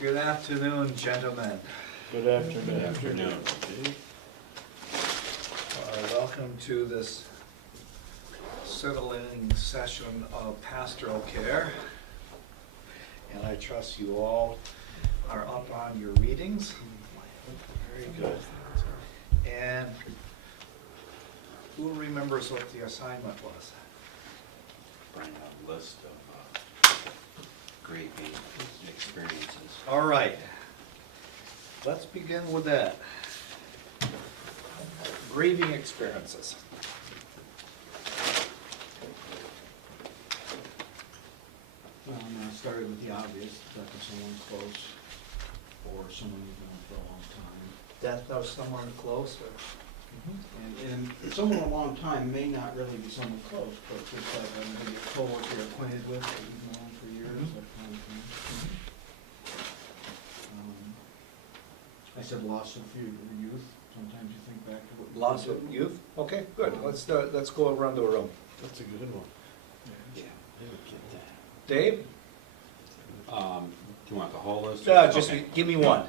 Good afternoon, gentlemen. Good afternoon. Good afternoon. Welcome to this settling session of pastoral care. And I trust you all are up on your readings. Very good. And who remembers what the assignment was? Bring a list of grieving experiences. All right. Let's begin with that. Grieving experiences. I started with the obvious, death of someone close, or someone you've known for a long time. Death of someone close or? And someone a long time may not really be someone close, but just like maybe a coworker you're acquainted with, that you've known for years, that kind of thing. I said loss of youth, sometimes you think back to what. you Loss did. of youth? Okay, good. Let's go around the room. That's a good one. Yeah, I would get Dave? that. Do you want the whole list? Just Okay. give me one.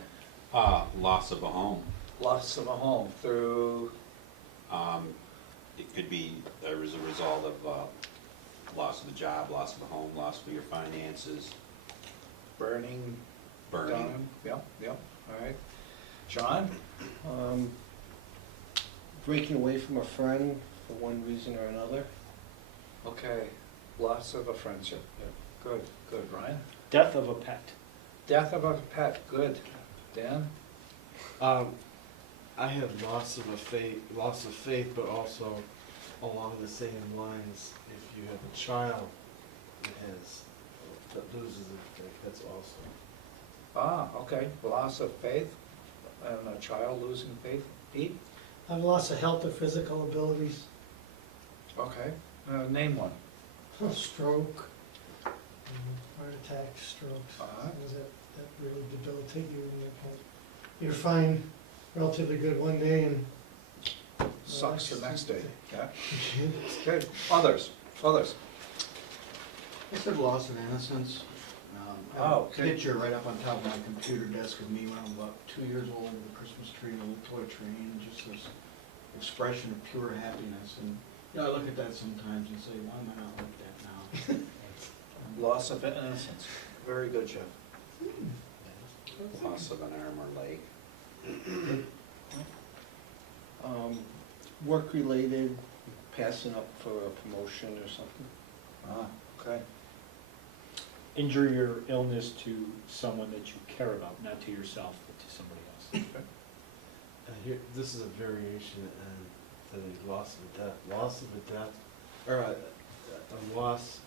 Loss of a home. Loss of a home through, It could be as a result of loss of a job, loss of a home, loss of your finances, burning, burning. down. Yeah, all right. John? Breaking away from a friend for one reason or another. Okay, loss of a friendship. Good, Ryan? Death of a pet. Death of a pet, good. Dan? I had loss of faith, but also along the same lines, if you have a child that loses their faith, that's also. Okay, loss of faith and a child losing faith. Pete? I've lost of health or physical abilities, Okay, name one. stroke, heart attack, strokes, Uh-huh. things that really debilitate you and you're fine, relatively good one day and. Sucks the next day. Yeah, It's good. Others? I said loss of innocence. I have Oh, a okay. picture right up on top of my computer desk of me when I was about 2 years old with a Christmas tree and a little toy train, and just this expression of pure happiness. And I look at that sometimes and say, why am I not like that now? Loss of innocence. Very good, Jeff. Loss of an arm or leg. Work-related, passing up for a promotion or something. Okay. Injury or illness to someone that you care about, not to yourself, but to somebody else. Here, this is a variation and the loss of a death, or a loss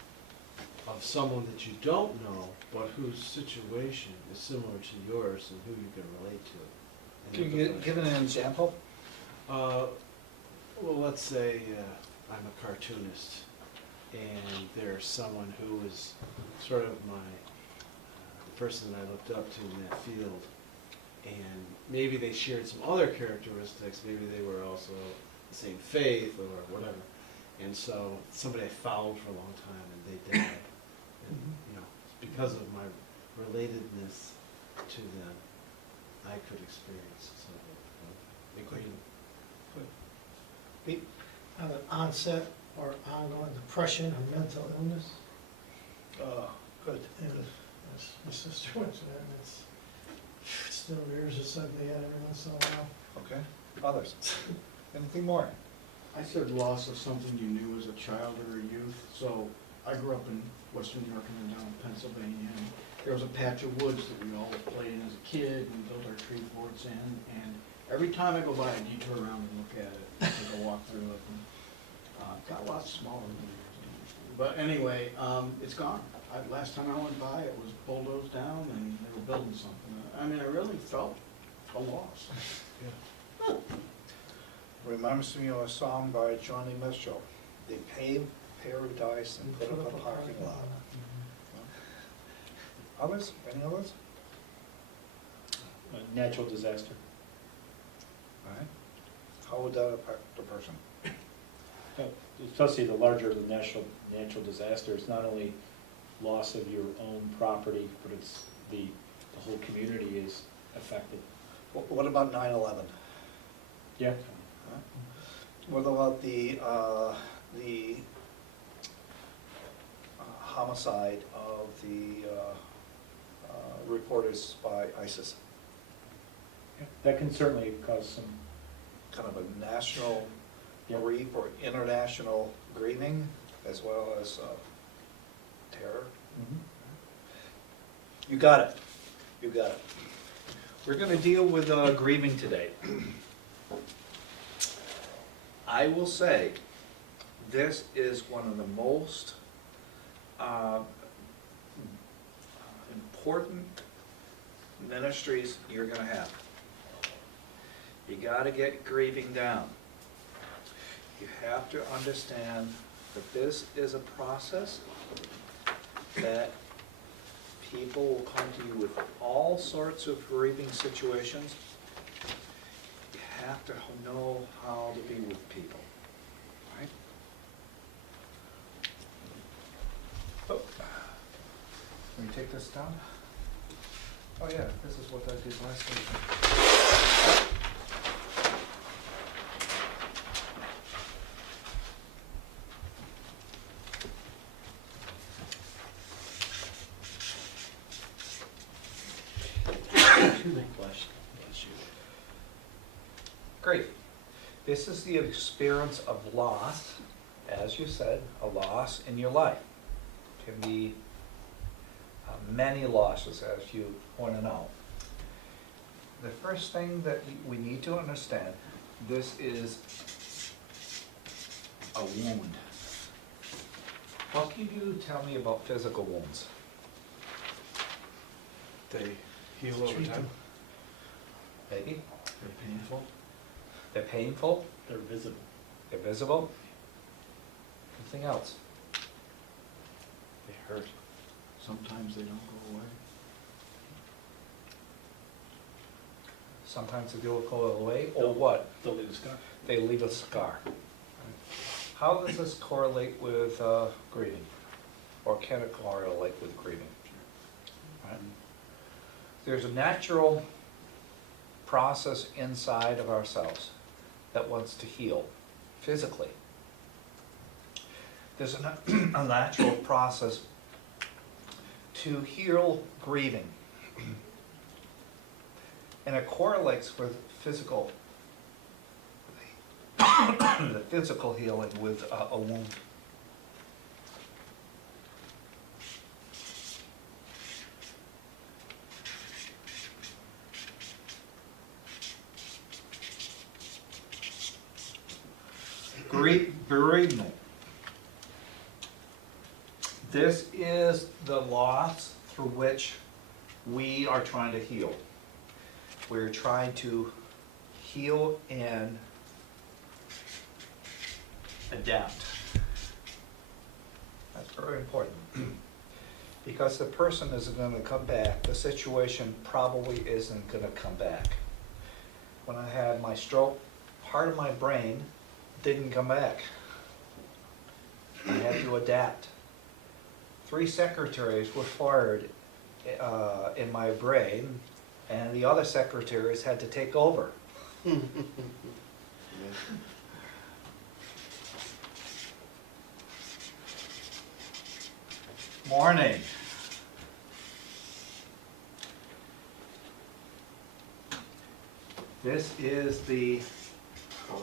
of someone that you don't know, but whose situation is similar to yours and who you can relate to. Can you give an example? Well, let's say I'm a cartoonist, and there's someone who is sort of the person I looked up to in that field, and maybe they shared some other characteristics, maybe they were also the same faith or whatever, and so somebody I followed for a long time and they died, and because of my relatedness to them, I could experience some agreement. Pete? An onset or ongoing depression or mental illness, Good. and as my sister went through that, and it still rears its ugly head every once in a while. Okay. Others? Anything more? I said loss of something you knew as a child or a youth. So I grew up in western New York and then down in Pennsylvania. And there was a patch of woods that we all played in as a kid and built our tree forts in. And every time I go by, I detour around and look at it, take a walk through it. And, got a lot smaller than it used to be. But anyway, it's gone. Last time I went by, it was bulldozed down and they were building something. I mean, I really felt a loss. Reminds me of a song by Johnny Mitchell. They paved paradise and put up a parking lot. Others? Any others? Natural disaster. All right. How would that affect the person? Especially the larger the natural disaster, it's not only loss of your own property, but it's the the whole community is affected. What about 9/11? Yeah. What about the homicide of the reporters by ISIS? That can certainly cause some, Kind of a national Yeah. grief or international grieving as well as terror. You got it. You got it. We're gonna deal with grieving today. I will say, this is one of the most important ministries you're gonna have. You gotta get grieving down. You have to understand that this is a process that people will come to you with all sorts of grieving situations. You have to know how to be with people, right? Oh. Can we take this down? Oh yeah, this is what I did last week. bless you. Great. This is the experience of loss, as you said, a loss in your life. Can be many losses, as you pointed out. The first thing that we need to understand, this is a wound. What can you tell me about physical wounds? They heal over Treat time. them. Maybe? They're painful. They're painful, They're visible. they're visible. Anything else? They hurt. Sometimes they don't go away. Sometimes they don't go away, or what? They'll leave a scar. They leave a scar. How does this correlate with grieving? Or can it correlate with grieving? Right? There's a natural process inside of ourselves that wants to heal physically. There's a natural process to heal grieving. And it correlates with physical, the physical healing with a wound. Bereavement. This is the loss through which we are trying to heal. We're trying to heal and adapt. That's very important. Because the person isn't going to come back, the situation probably isn't going to come back. When I had my stroke, part of my brain didn't come back. I had to adapt. 3 secretaries were fired in my brain, and the other secretaries had to take over. Morning. This is the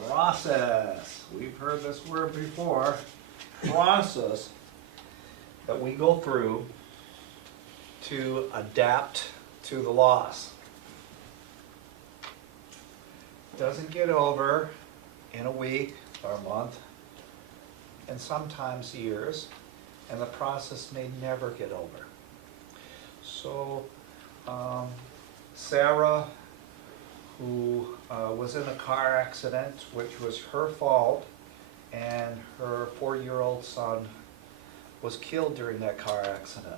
process. We've heard this word before. Process that we go through to adapt to the loss. Doesn't get over in a week or a month, and sometimes years, and the process may never get over. So, Sarah, who was in a car accident, which was her fault, and her 4-year-old son was killed during that car accident.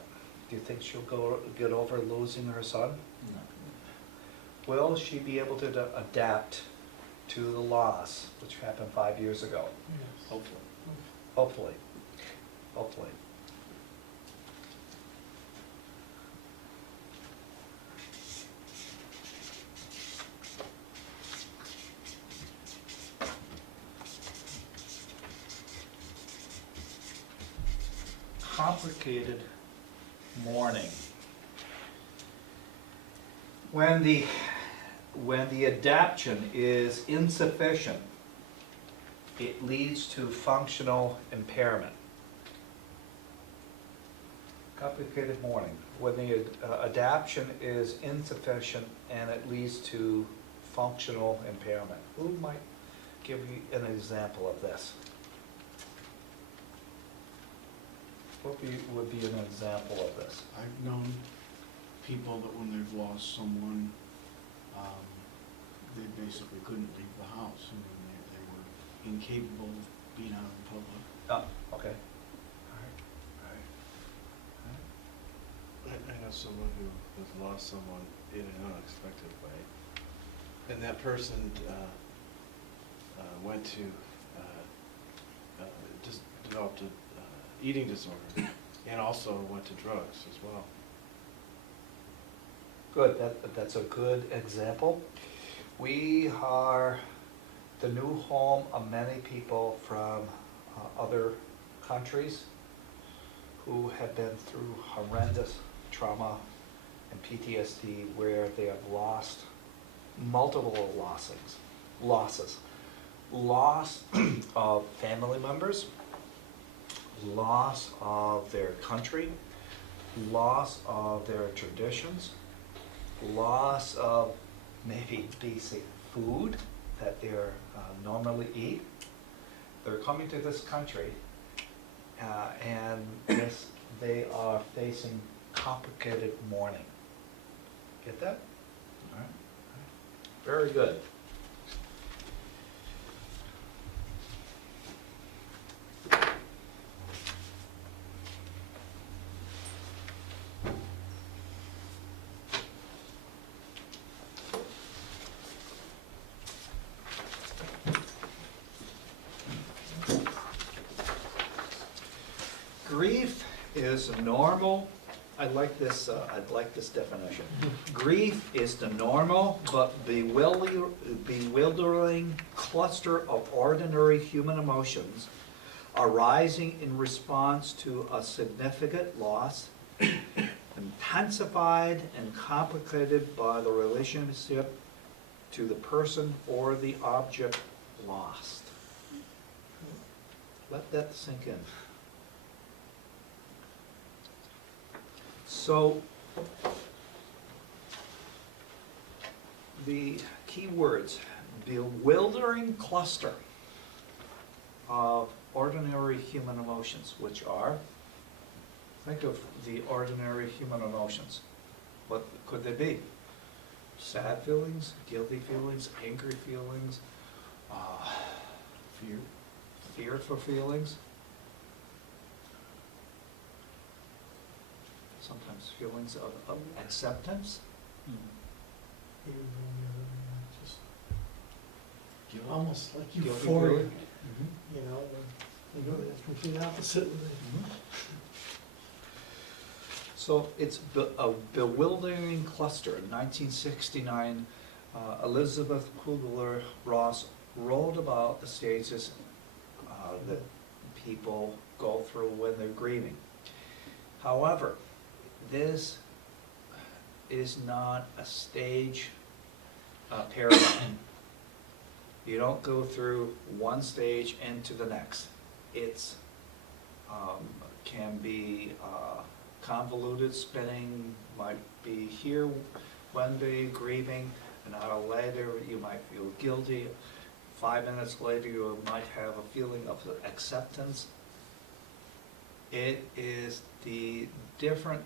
Do you think she'll get over losing her son? No. Will she be able to adapt to the loss, which happened 5 years ago? Yes. Hopefully. Hopefully. Hopefully. complicated mourning. When the adaptation is insufficient, it leads to functional impairment. Complicated mourning. When the adaptation is insufficient and it leads to functional impairment. Who might give you an example of this? What would be an example of this? I've known people that when they've lost someone, they basically couldn't leave the house. I mean, they were incapable of being out in public. Oh, okay. I know someone who has lost someone in an unexpected way, and that person went to just developed a eating disorder, and also went to drugs as well. Good, that's a good example. We are the new home of many people from other countries who have been through horrendous trauma and PTSD where they have lost multiple losses. Loss of family members, loss of their country, loss of their traditions, loss of maybe basic food that they normally eat. They're coming to this country and yes, they are facing complicated mourning. Get that? All right. Very good. Grief is normal. I like this definition. Grief is the normal but bewildering cluster of ordinary human emotions arising in response to a significant loss, intensified and complicated by the relationship to the person or the object lost. Let that sink in. So, the key words, bewildering cluster of ordinary human emotions, which are, think of the ordinary human emotions. What could they be? Sad feelings, guilty feelings, angry feelings, fearful feelings. Sometimes feelings of acceptance. Even though, just Guilt. almost like Guilty euphoria, feeling. you know, when you go to the complete opposite with it. So it's a bewildering cluster. In 1969, Elizabeth Kubler-Ross wrote about the stages that people go through when they're grieving. However, this is not a stage paradigm. You don't go through one stage into the next. It's can be convoluted, spinning, might be here one day grieving, an hour later you might feel guilty, 5 minutes later you might have a feeling of acceptance. It is the different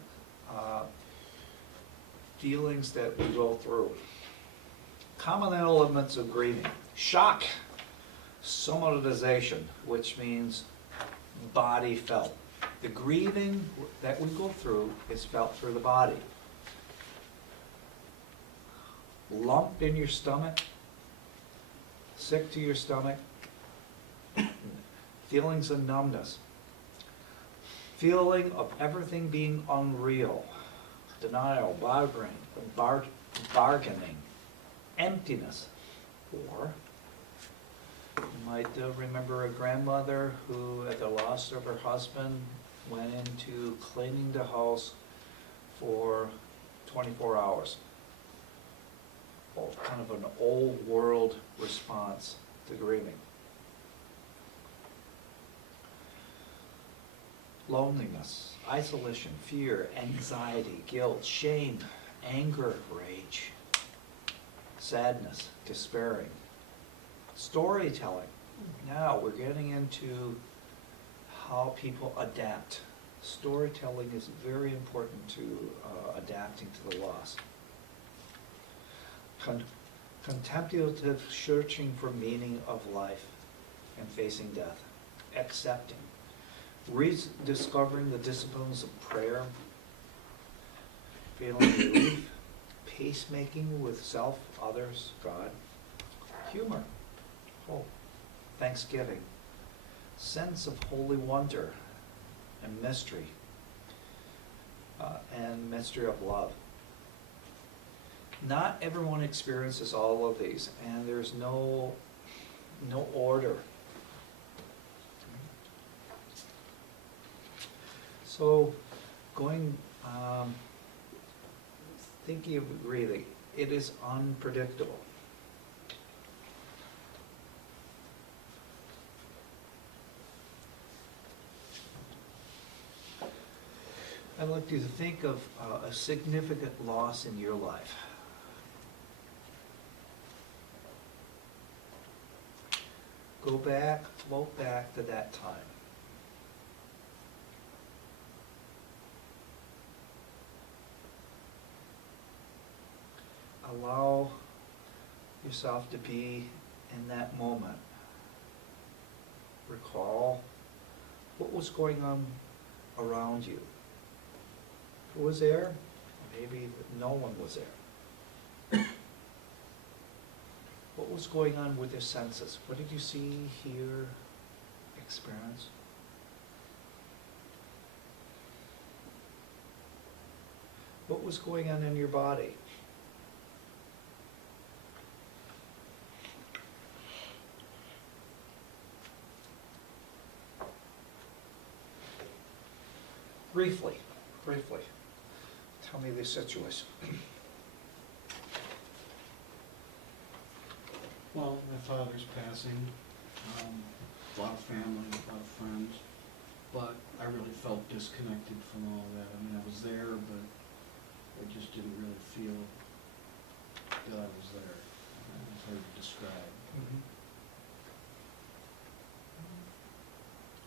feelings that we go through. Common elements of grieving. Shock, somatization, which means body felt. The grieving that we go through is felt through the body. Lump in your stomach, sick to your stomach, feelings of numbness, feeling of everything being unreal, denial, bargaining, emptiness. Or you might remember a grandmother who, at the loss of her husband, went into cleaning the house for 24 hours. Well, kind of an old world response to grieving. Loneliness, isolation, fear, anxiety, guilt, shame, anger, rage, sadness, despairing, storytelling. Now we're getting into how people adapt. Storytelling is very important to adapting to the loss. Contemplative searching for meaning of life and facing death. Accepting. Rediscovering the disciplines of prayer. Feeling relief. Peacemaking with self, others, God. Humor. Hope. Thanksgiving. Sense of holy wonder and mystery. And mystery of love. Not everyone experiences all of these, and there's no order. So, thinking of grieving, it is unpredictable. I'd like you to think of a significant loss in your life. Go back, float back to that time. Allow yourself to be in that moment. Recall what was going on around you. Who was there? Maybe no one was there. What was going on with your senses? What did you see, hear, experience? What was going on in your body? Briefly, tell me the situation. Well, my father's passing, a lot of family, a lot of friends, but I really felt disconnected from all that. I mean, I was there, but I just didn't really feel that I was there. It's hard to describe.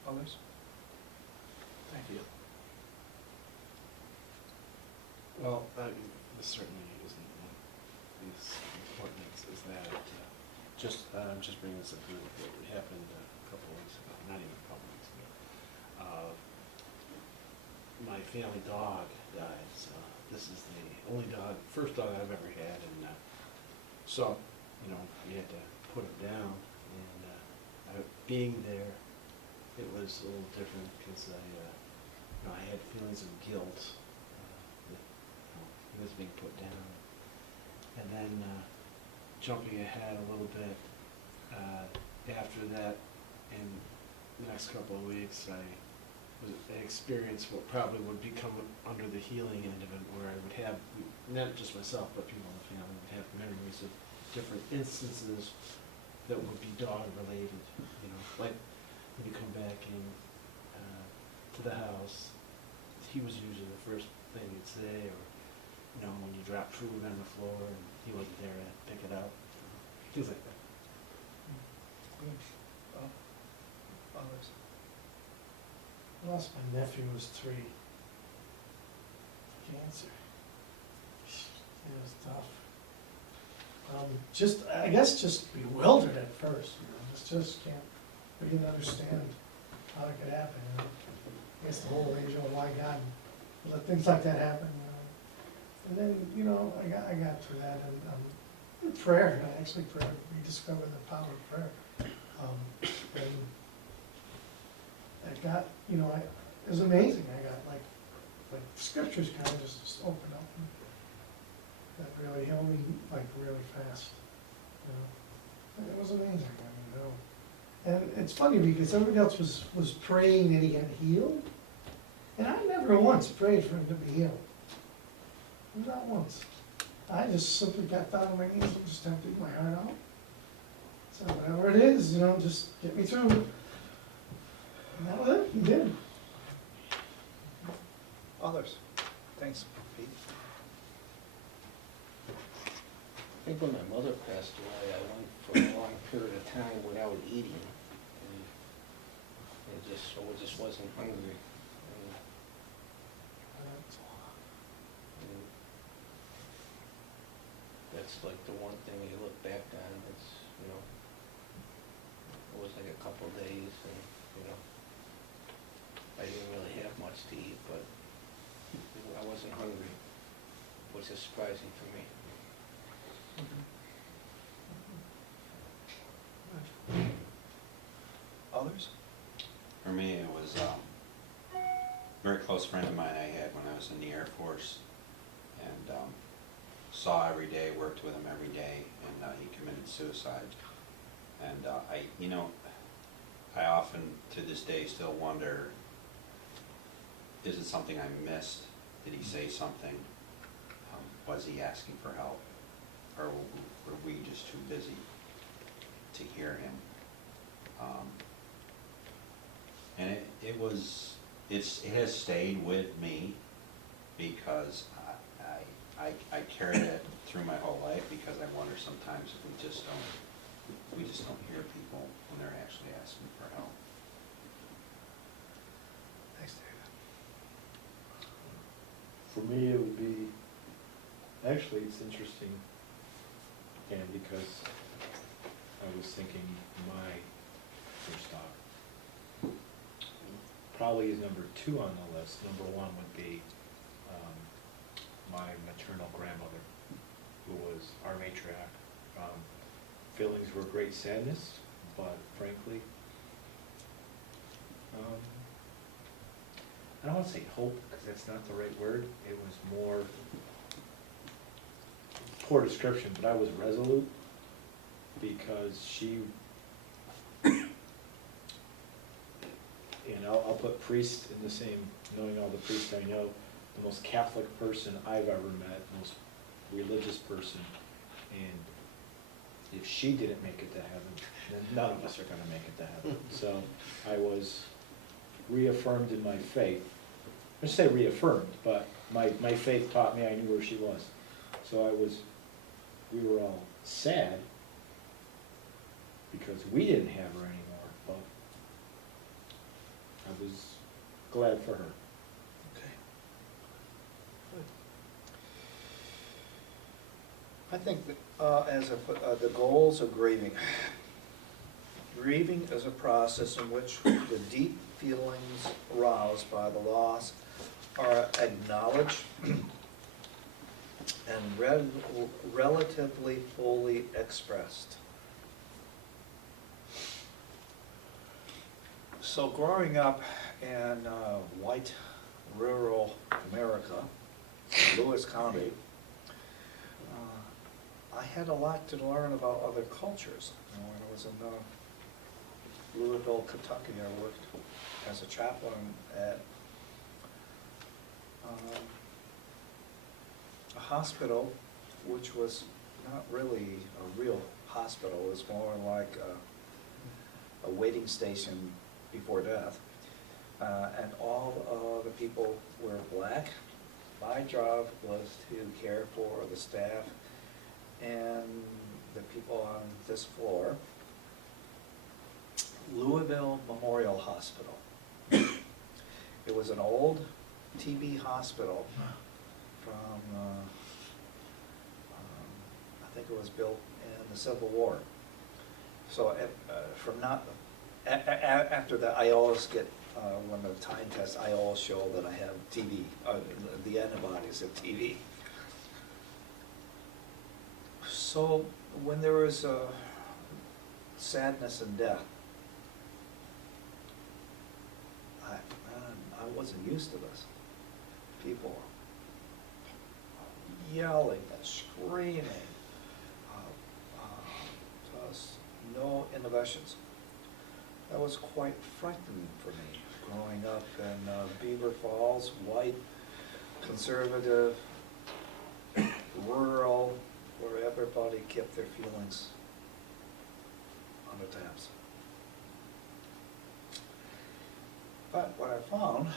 Others? Thank you. Well, this certainly isn't one of these important is that, I'm just bringing this up to what happened a couple of weeks ago, not even a couple of weeks ago. My family dog died, so this is the only first dog I've ever had, and so, we had to put him down, and being there, it was a little different because I had feelings of guilt that he was being put down, and then jumping ahead a little bit, after that, in the next couple of weeks, I experienced what probably would become under the healing end of it, where I would have, not just myself, but people in the family would have memories of different instances that would be dog-related, like when you come back in to the house, he was usually the first thing you'd say, or when you drop food on the floor and he wasn't there to pick it up, things like that. Others? I lost my nephew who was 3. Cancer. It was tough. I guess just bewildered at first, just can't, we didn't understand how it could happen, I guess the whole age of why God let things like that happen, And then, I got through that, and prayer, I actually prayed, rediscovered the power of prayer. And I got, it was amazing, I got like scriptures kind of just opened up, and that really helped me, really fast, And it was amazing, And it's funny because everybody else was praying that he got healed, And I never once prayed for him to be healed. Not once. I just simply got down on my knees and just emptied my heart out. So whatever it is, you know, just get me through. And that was it, he did. Others? Thanks, Pete. I think when my mother passed away, I went for a long period of time without eating. And I just wasn't hungry. And that's like the one thing you look back on, it's, you know, it was like a couple of days and, you know, I didn't really have much to eat, but I wasn't hungry, which is surprising for me. Others? For me, it was a very close friend of mine I had when I was in the Air Force, and saw every day, worked with him every day, and he committed suicide. And I often, to this day, still wonder, is it something I missed? Did he say something? Was he asking for help? Or were we just too busy to hear him? And it has stayed with me because I carried it through my whole life, because I wonder sometimes if we just don't hear people when they're actually asking for help. Thanks, David. For me, it would be, actually, it's interesting, and because I was thinking my first thought probably is number 2 on the list. Number 1 would be my maternal grandmother, who was our matriarch. Feelings were great sadness, but frankly, I don't want to say hope, because that's not the right word. It was more, poor description, but I was resolute, because she, and I'll put priest in the same, knowing all the priests I know, the most Catholic person I've ever met, most religious person, and if she didn't make it to heaven, then none of us are gonna make it to heaven. So I was reaffirmed in my faith. I say reaffirmed, but my faith taught me I knew where she was. So we were all sad because we didn't have her anymore, but I was glad for her. Okay. Good. I think that, as I put, the goals of grieving. Grieving is a process in which the deep feelings aroused by the loss are acknowledged and relatively fully expressed. So growing up in white rural America, Lewis County, I had a lot to learn about other cultures. You know, when I was in Louisville, Kentucky, I worked as a chaplain at a hospital, which was not really a real hospital. It was more like a waiting station before death. And all of the people were black. My job was to care for the staff and the people on this floor. Louisville Memorial Hospital. It was an old TB hospital from, I think it was built in the Civil War. So after that, I always get, when the time tests, I always show that I have TB, the antibodies of TB. So when there was sadness and death, I wasn't used to this. People yelling and screaming, just no interventions. That was quite frightening for me, growing up and being Beaver Falls, white, conservative, rural, where everybody kept their feelings on the tabs. But what I found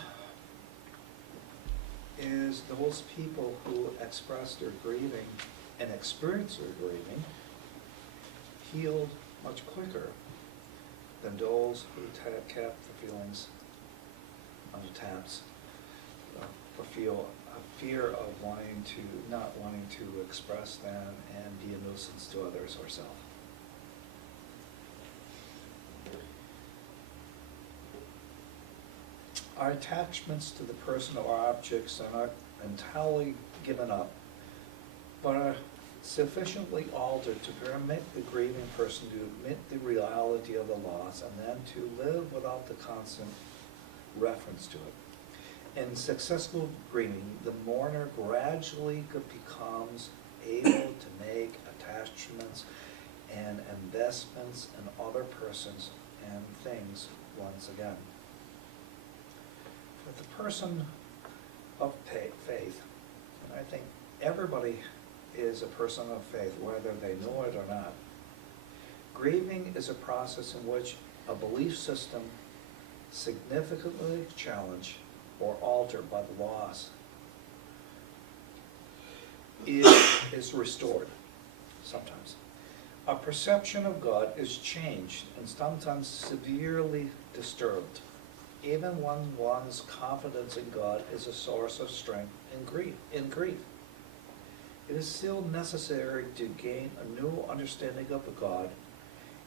is those people who expressed their grieving and experienced their grieving healed much quicker than those who kept the feelings on the tabs. For a fear of not wanting to express them and be a nuisance to others or self. Our attachments to the person or objects are not entirely given up, but are sufficiently altered to permit the grieving person to admit the reality of the loss and then to live without the constant reference to it. In successful grieving, the mourner gradually becomes able to make attachments and investments in other persons and things once again. But the person of faith, and I think everybody is a person of faith, whether they know it or not. Grieving is a process in which a belief system significantly challenged or altered by the loss is restored sometimes. A perception of God is changed and sometimes severely disturbed, even when one's confidence in God is a source of strength in grief. It is still necessary to gain a new understanding of the God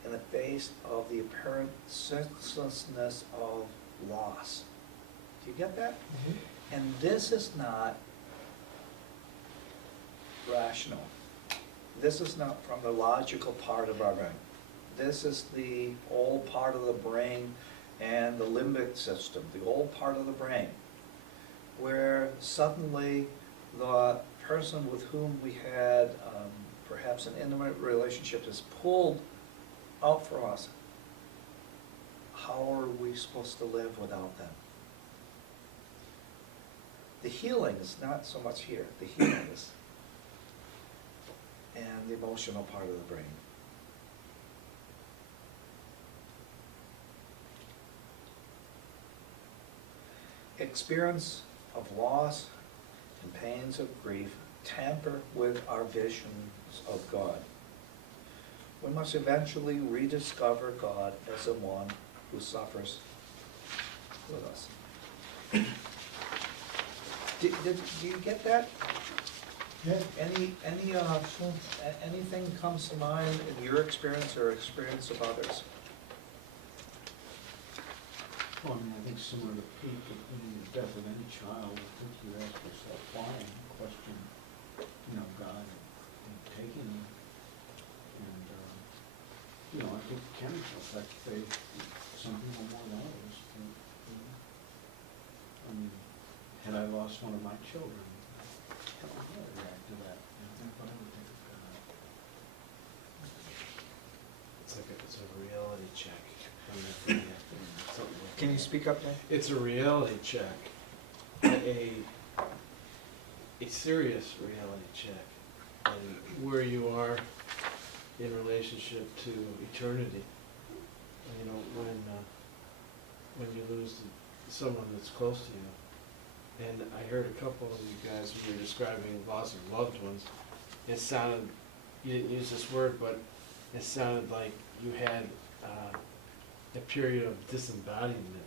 in the face of the apparent senselessness of loss. Do you get that? Mm-hmm. And this is not rational. This is not from the logical part of our brain. This is the old part of the brain and the limbic system, the old part of the brain, where suddenly the person with whom we had perhaps an intimate relationship is pulled out from us. How are we supposed to live without them? The healing is not so much here. The healing is and the emotional part of the brain. Experience of loss and pains of grief tamper with our visions of God. We must eventually rediscover God as the one who suffers with us. Do you get that? Yeah. Anything comes to mind in your experience or experience of others? Well, I mean, I think similar to Pete, in the death of any child, I think you ask yourself why and question, God and taking them. And, I think it can affect faith, some people more than others. I mean, had I lost one of my children, how would I react to that? But I would think of God. It's a reality check. Something like Can you that. speak up, Dan? It's a reality check, a serious reality check, and where you are in relationship to eternity. When you lose someone that's close to you. And I heard a couple of you guys when you were describing loss of loved ones, it sounded, you didn't use this word, but it sounded like you had a period of disembodiment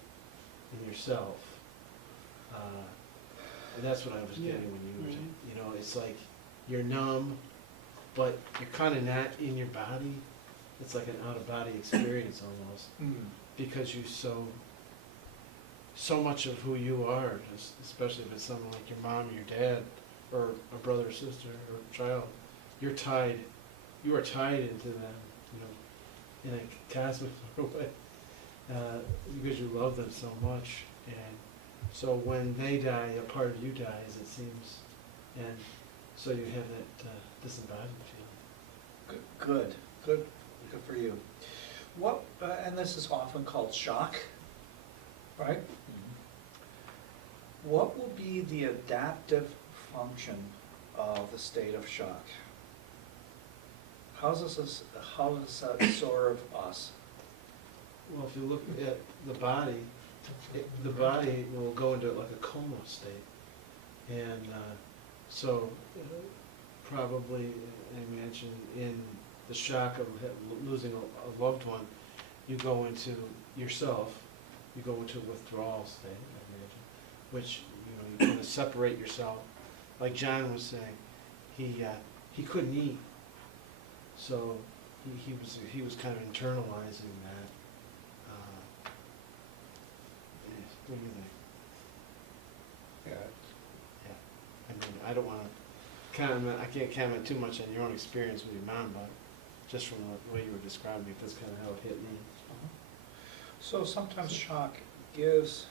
in yourself. And that's what I was getting when you were saying, it's like you're numb, but you're kind of not in your body. It's like an out-of-body experience almost, because you so much of who you are, especially if it's someone like your mom, your dad, or a brother or sister or child, you are tied into them, in a cosmic way, because you love them so much. And so when they die, a part of you dies, it seems, and so you have that disembodied feeling. Good for you. What, and this is often called shock, right? What will be the adaptive function of the state of shock? How does that serve us? Well, if you look at the body, the body will go into like a coma state. And so probably, I imagine, in the shock of losing a loved one, you go into yourself, you go into a withdrawal state, I imagine, which, you kind of separate yourself. Like John was saying, he couldn't eat, so he was kind of internalizing that. What do you think? Yeah. Yeah, I mean, I don't wanna comment, I can't comment too much on your own experience with your mom, but just from the way you were describing it, that's kinda how it hit me. So sometimes shock gives,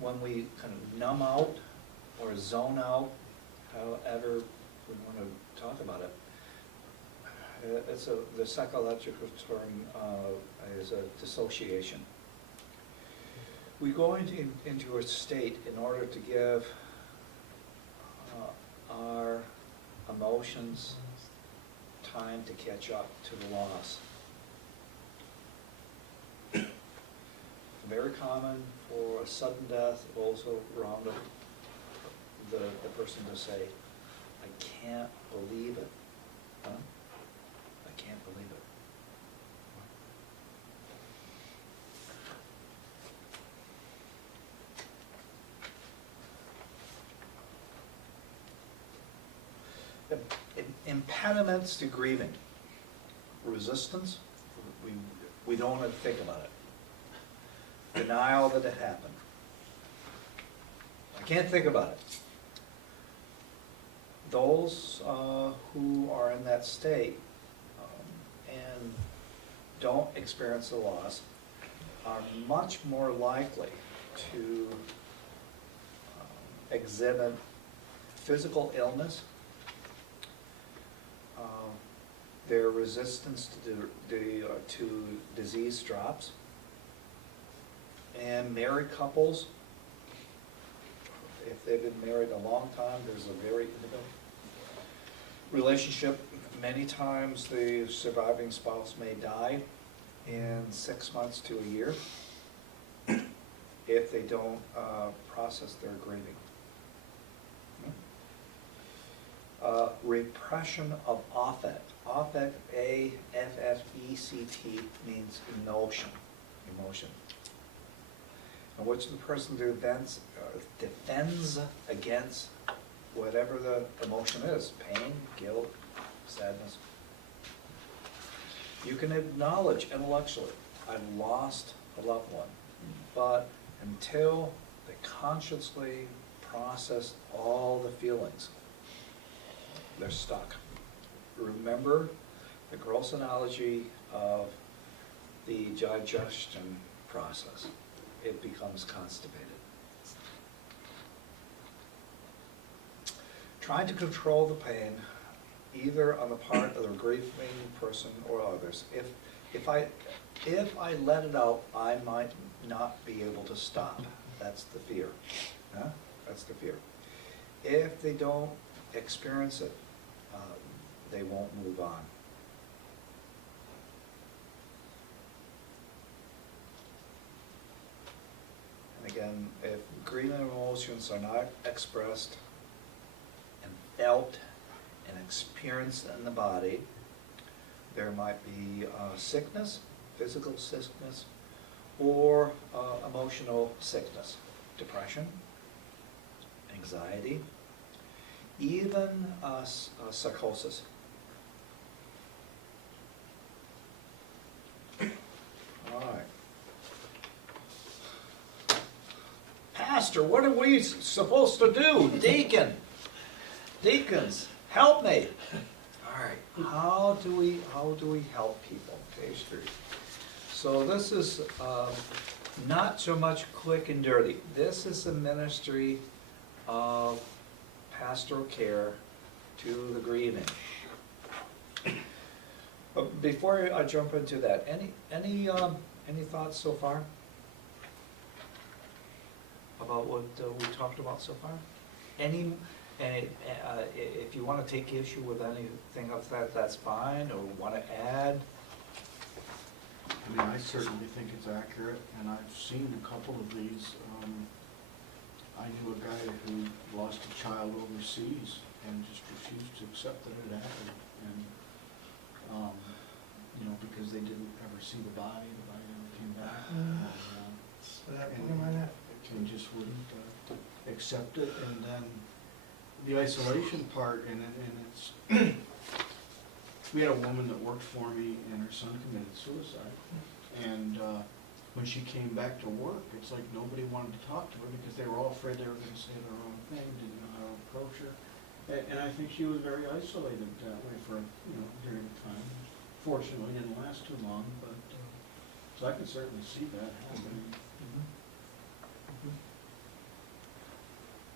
when we kind of numb out or zone out, however we want to talk about it, the psychological term is a dissociation. We go into a state in order to give our emotions time to catch up to the loss. Very common for a sudden death, also around the person to say, I can't believe it. Huh? I can't believe it. Impediments to grieving. Resistance, we don't want to think about it. Denial that it happened. I can't think about it. Those who are in that state and don't experience the loss are much more likely to exhibit physical illness. Their resistance to disease drops. And married couples, if they've been married a long time, there's a very intimate relationship. Many times the surviving spouse may die in 6 months to a year if they don't process their grieving. Repression of affect. Affect, A-F-F-E-C-T, means emotion. Emotion. In which the person defends against whatever the emotion is, pain, guilt, sadness. You can acknowledge intellectually, I've lost a loved one, but until they consciously process all the feelings, they're stuck. Remember the gross analogy of the digestion process. It becomes constipated. Trying to control the pain, either on the part of the grieving person or others. If I let it out, I might not be able to stop. That's the fear. Huh? That's the fear. If they don't experience it, they won't move on. And again, if grieving emotions are not expressed and felt and experienced in the body, there might be sickness, physical sickness, or emotional sickness, depression, anxiety, even psychosis. All right. Pastor, what are we supposed to do? Deacons, help me. All right, how do we help people? Page 3. So this is not so much quick and dirty. This is the ministry of pastoral care to the grieving. But before I jump into that, any thoughts so far? about what we talked about so far? Any, and if you want to take issue with anything of that, that's fine, or want to add? I mean, I certainly think it's accurate, and I've seen a couple of these. I knew a guy who lost a child overseas and just refused to accept that it happened. And, you know, because they didn't ever see the body never came back. What happened to my nephew? And just wouldn't accept it. And then the isolation part, and it's, we had a woman that worked for me, and her son committed suicide. And when she came back to work, it's like nobody wanted to talk to her because they were all afraid they were going to say the wrong thing, didn't know how to approach her. And I think she was very isolated that way for, you know, during the time. Fortunately, it didn't last too long, but, so I can certainly see that happening.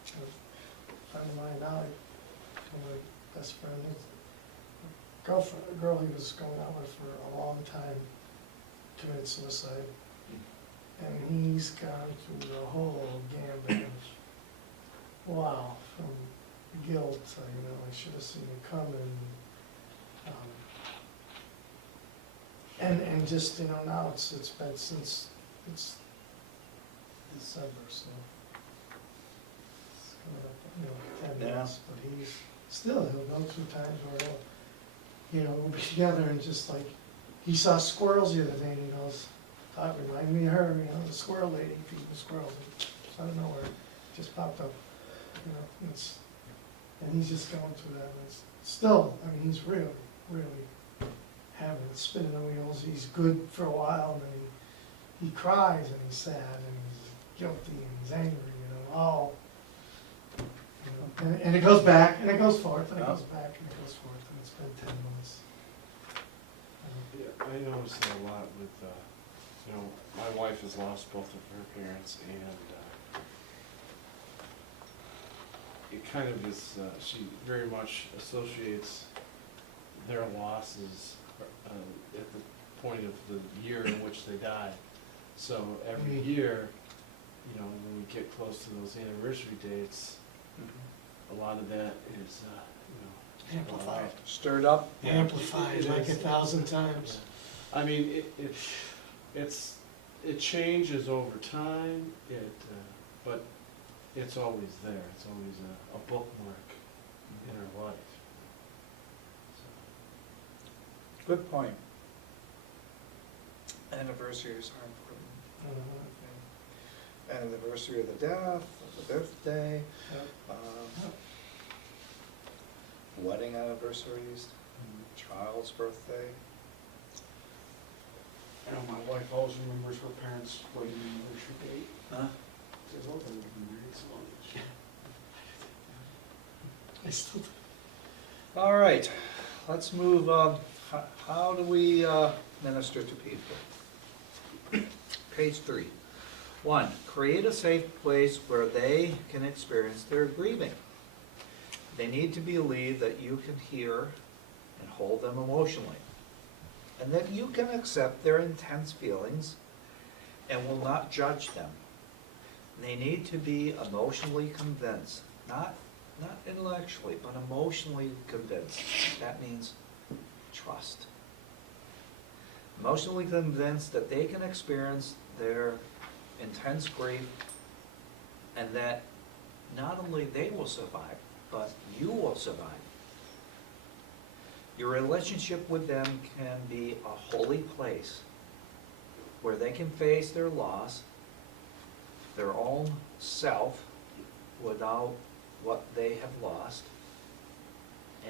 A friend of mine now, my best friend, his girlfriend, a girl he was going out with for a long time, committed suicide. And he's gone through the whole gambit of, wow, from guilt, you know, I should have seen it coming. And just, you know, now it's been since, it's December, so. It's coming up, you know, 10 Yeah. months, but he's, still, he'll go through times where he'll, you know, we'll be together and just like, he saw squirrels the other day and he goes, that reminded me of her, you know, the squirrel lady feeding the squirrels, and I don't know where, it just popped up, you know, and he's just going through that, and it's still, I mean, he's really, really having it, spinning the wheels, he's good for a while, and then he cries, and he's sad, and he's guilty, and he's angry, you know, all, you know, and it goes back, and it goes forth, and it goes back, and it goes forth, and it's been 10 months. Yeah, I notice it a lot with, you know, my wife has lost both of her parents, and it kind of is, she very much associates their losses at the point of the year in which they died. So every year, you know, when we get close to those anniversary dates, a lot of that is, you know, Amplified. Stirred up? Amplified It like is. 1,000 times. I mean, it changes over time, but it's always there, it's always a bookmark in our life. Good point. Anniversaries are important. Anniversary of the death, of the birthday, wedding anniversaries, child's birthday. I know my wife always remembers her parents' wedding anniversary date. Huh? Says, oh, they were married so long this year. I still do. All right, let's move, how do we minister to people? Page 3. 1, create a safe place where they can experience their grieving. They need to believe that you can hear and hold them emotionally, and that you can accept their intense feelings and will not judge them. They need to be emotionally convinced, not intellectually, but emotionally convinced. That means trust. Emotionally convinced that they can experience their intense grief, and that not only they will survive, but you will survive. Your relationship with them can be a holy place where they can face their loss, their own self without what they have lost,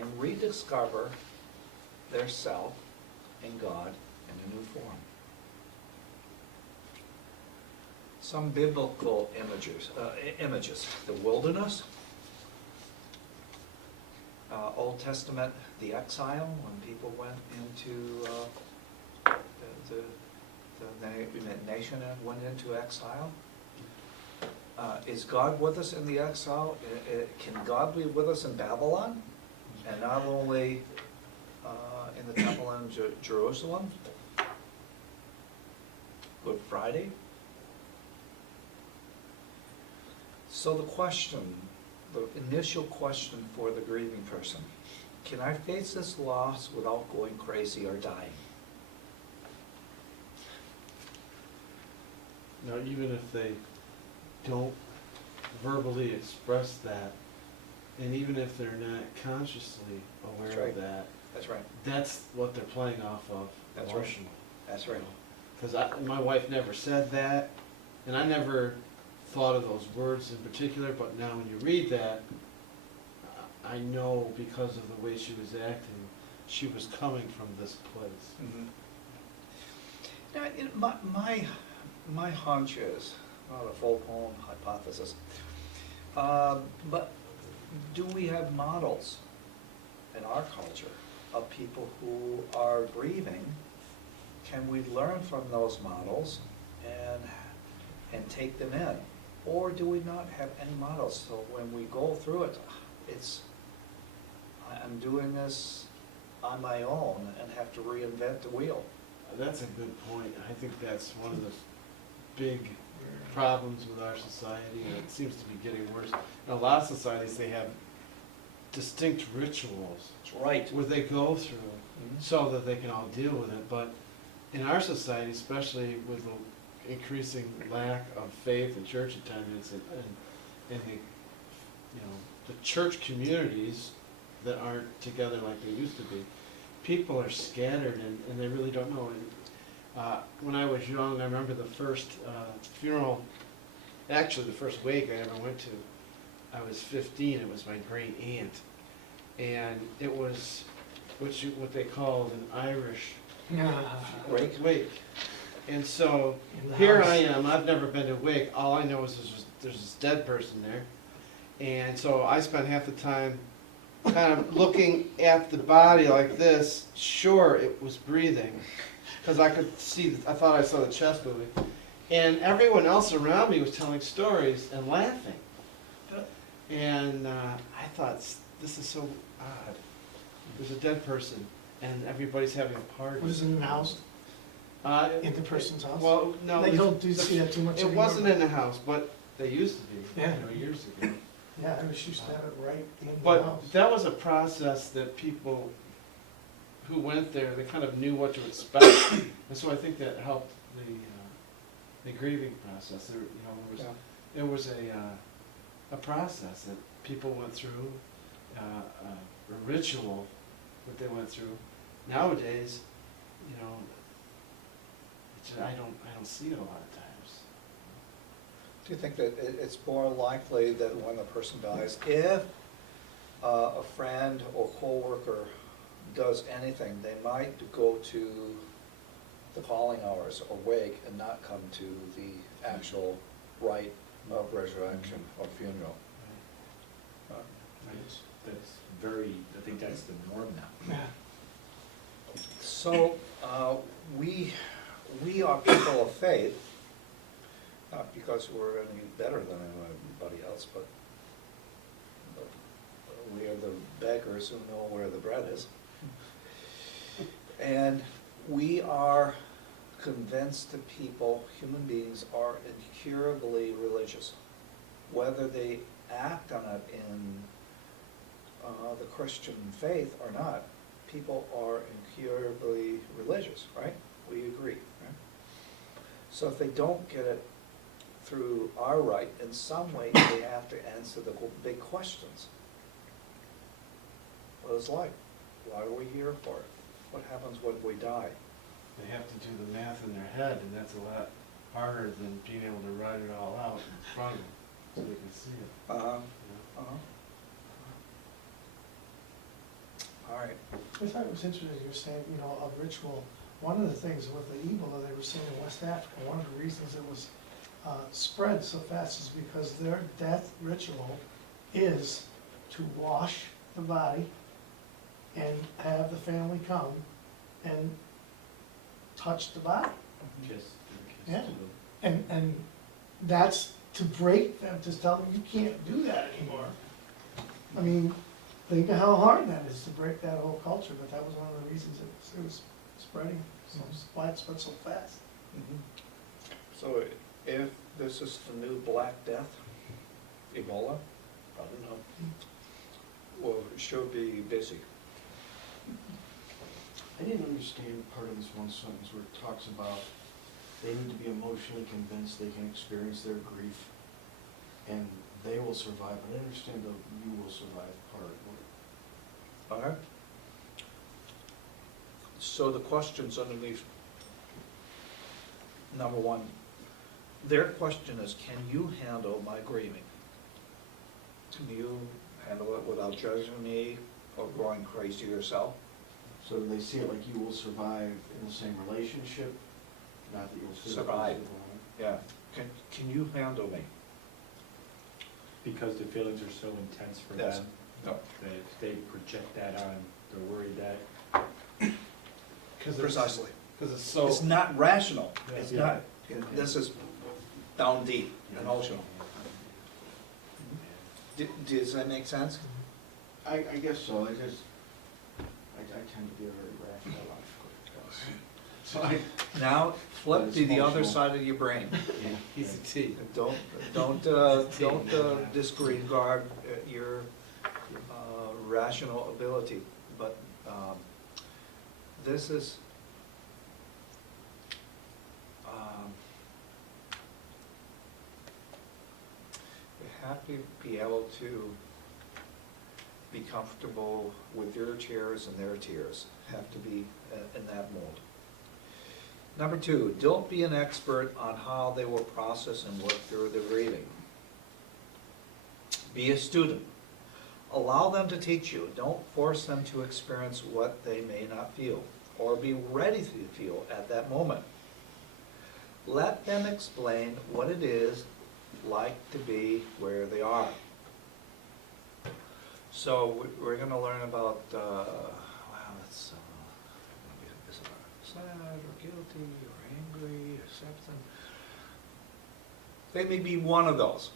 and rediscover their self in God in a new form. Some biblical images, the wilderness, Old Testament, the exile, when people went into the nation and went into exile. Is God with us in the exile? Can God be with us in Babylon? And not only in the temple in Jerusalem? Good Friday? So the question, the initial question for the grieving person, can I face this loss without going crazy or dying? Now, even if they don't verbally express that, and even if they're not consciously That's aware right. of that, That's right, that's what they're playing off of That's right. emotionally. that's right. Because my wife never said that, and I never thought of those words in particular, but now when you read that, I know because of the way she was acting, she was coming from this place. Mhm. Now, my hunch is, not a full blown hypothesis, but do we have models in our culture of people who are grieving? Can we learn from those models and take them in? Or do we not have any models? So when we go through it, I'm doing this on my own and have to reinvent the wheel. That's a good point. I think that's one of the big problems with our society, and it seems to be getting worse. In a lot of societies, they have distinct rituals That's right. where they go through Mhm. so that they can all deal with it. But in our society, especially with the increasing lack of faith and church attendance and the, you know, the church communities that aren't together like they used to be, people are scattered and they really don't know. And, when I was young, I remember the first funeral, actually the first wake I ever went to. I was 15. It was my great aunt, and it was what they called an Irish wake. And so In the here house. I am. I've never been to a wake. All I know is there's this dead person there, and so I spent half the time kind of looking at the body like this. Sure, it was breathing, because I could see. I thought I saw the chest moving, and everyone else around me was telling stories and laughing. And I thought, this is so odd. There's a dead person, and everybody's having a party. Was it in the house, in the person's house? Well, no. They don't do see that too much It anymore. wasn't in the house, but they used to be, Yeah. years ago. Yeah, I was used to have it right in the But house. that was a process that people who went there, they kind of knew what to expect, and so I think that helped the grieving process. There, there was a process that people went through, a ritual that they went through. Nowadays, I don't see it a lot of times. Do you think that it's more likely that when the person dies, if a friend or coworker does anything, they might go to the calling hours or wake and not come to the actual rite of resurrection or funeral? That's very, I think that's the norm now. Yeah. So, we are people of faith, not because we're any better than anybody else, but we are the beggars who know where the bread is. And we are convinced that people, human beings, are incurably religious. Whether they act on it in the Christian faith or not, people are incurably religious, right? We agree, right? So if they don't get it through our rite, in some way they have to answer the big questions. What is life? Why are we here for it? What happens when we die? They have to do the math in their head, and that's a lot harder than being able to write it all out in front of them so they can see it. Uh-huh, you know? uh-huh. All right. I thought it was interesting, you were saying, a ritual. One of the things with the Ebola they were seeing in West Africa, one of the reasons it was spread so fast is because their death ritual is to wash the body and have the family come and touch the body. Kiss, Yeah. to And that's to break them, to tell them you can't do that anymore. I mean, think of how hard that is to break that whole culture, but that was one of the reasons it was spreading so widespread so fast. So if this is the new Black Death, Mola? I don't know. Well, she'll be busy. I didn't understand part of this one sentence where it talks about they need to be emotionally convinced they can experience their grief and they will survive. I didn't understand the "you will survive" part. Okay. So the questions underneath, number one, their question is, can you handle my grieving? Can you handle it without judging me or going crazy yourself? So they see it like you will survive in the same relationship, not that you'll Survive. Yeah. Can you handle me? Because the feelings are so intense for Yes. them, No. that if they project that on, they're worried that, Precisely. Because it's so. It's not rational. Yeah. It's Yeah. not, this is down deep, emotional. Does that make sense? I guess so. I tend to be a very rational, logical person. So Now, flip But it's to the other emotional. side of your brain. Yeah, he's a T. Don't disregard your rational ability, but this is, you have to be able to be comfortable with your tears and their tears, have to be in that mold. Number two, don't be an expert on how they will process and work through their grieving. Be a student. Allow them to teach you. Don't force them to experience what they may not feel or be ready to feel at that moment. Let them explain what it is like to be where they are. So we're going to learn about, it's sad or guilty or angry or something. They may be one of those.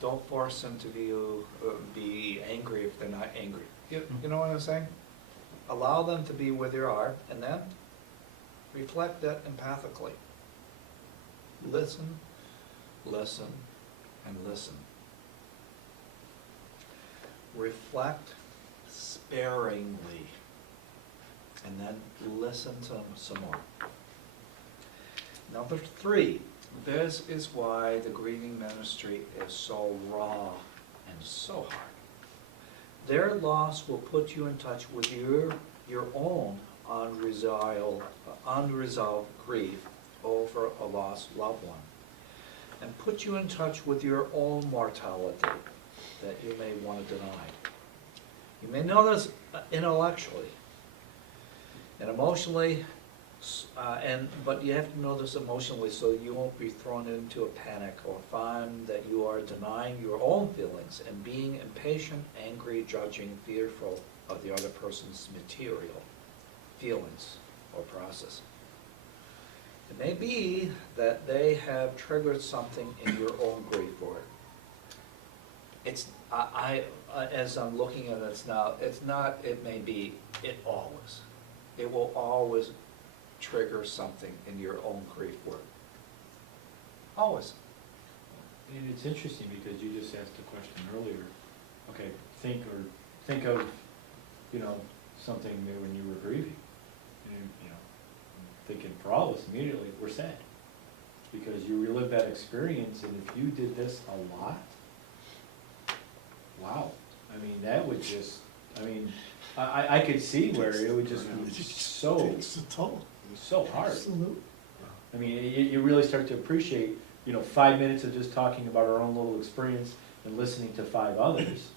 Don't force them to be angry if they're not angry. You know what I'm saying? Allow them to be where they are, and then reflect that empathically. Listen, listen, and listen. Reflect sparingly, and then listen to them some more. Number three, this is why the grieving ministry is so raw and so hard. Their loss will put you in touch with your own unresolved grief over a lost loved one, and put you in touch with your own mortality that you may want to deny. You may know this intellectually and emotionally, but you have to know this emotionally so you won't be thrown into a panic or find that you are denying your own feelings and being impatient, angry, judging, fearful of the other person's material feelings or process. It may be that they have triggered something in your own grief for it. It's, as I'm looking at it now, it's not, it may be, it will always trigger something in your own grief work. Always. and it's interesting because you just asked a question earlier. Okay, think of, something new when you were grieving. And, I'm thinking for all of us immediately, we're sad. Because you relive that experience, and if you did this a lot, wow. I mean, that would just, I could see where it would just be so, It's a total. so hard. Absolutely. I mean, you really start to appreciate, 5 minutes of just talking about our own little experience and listening to 5 others,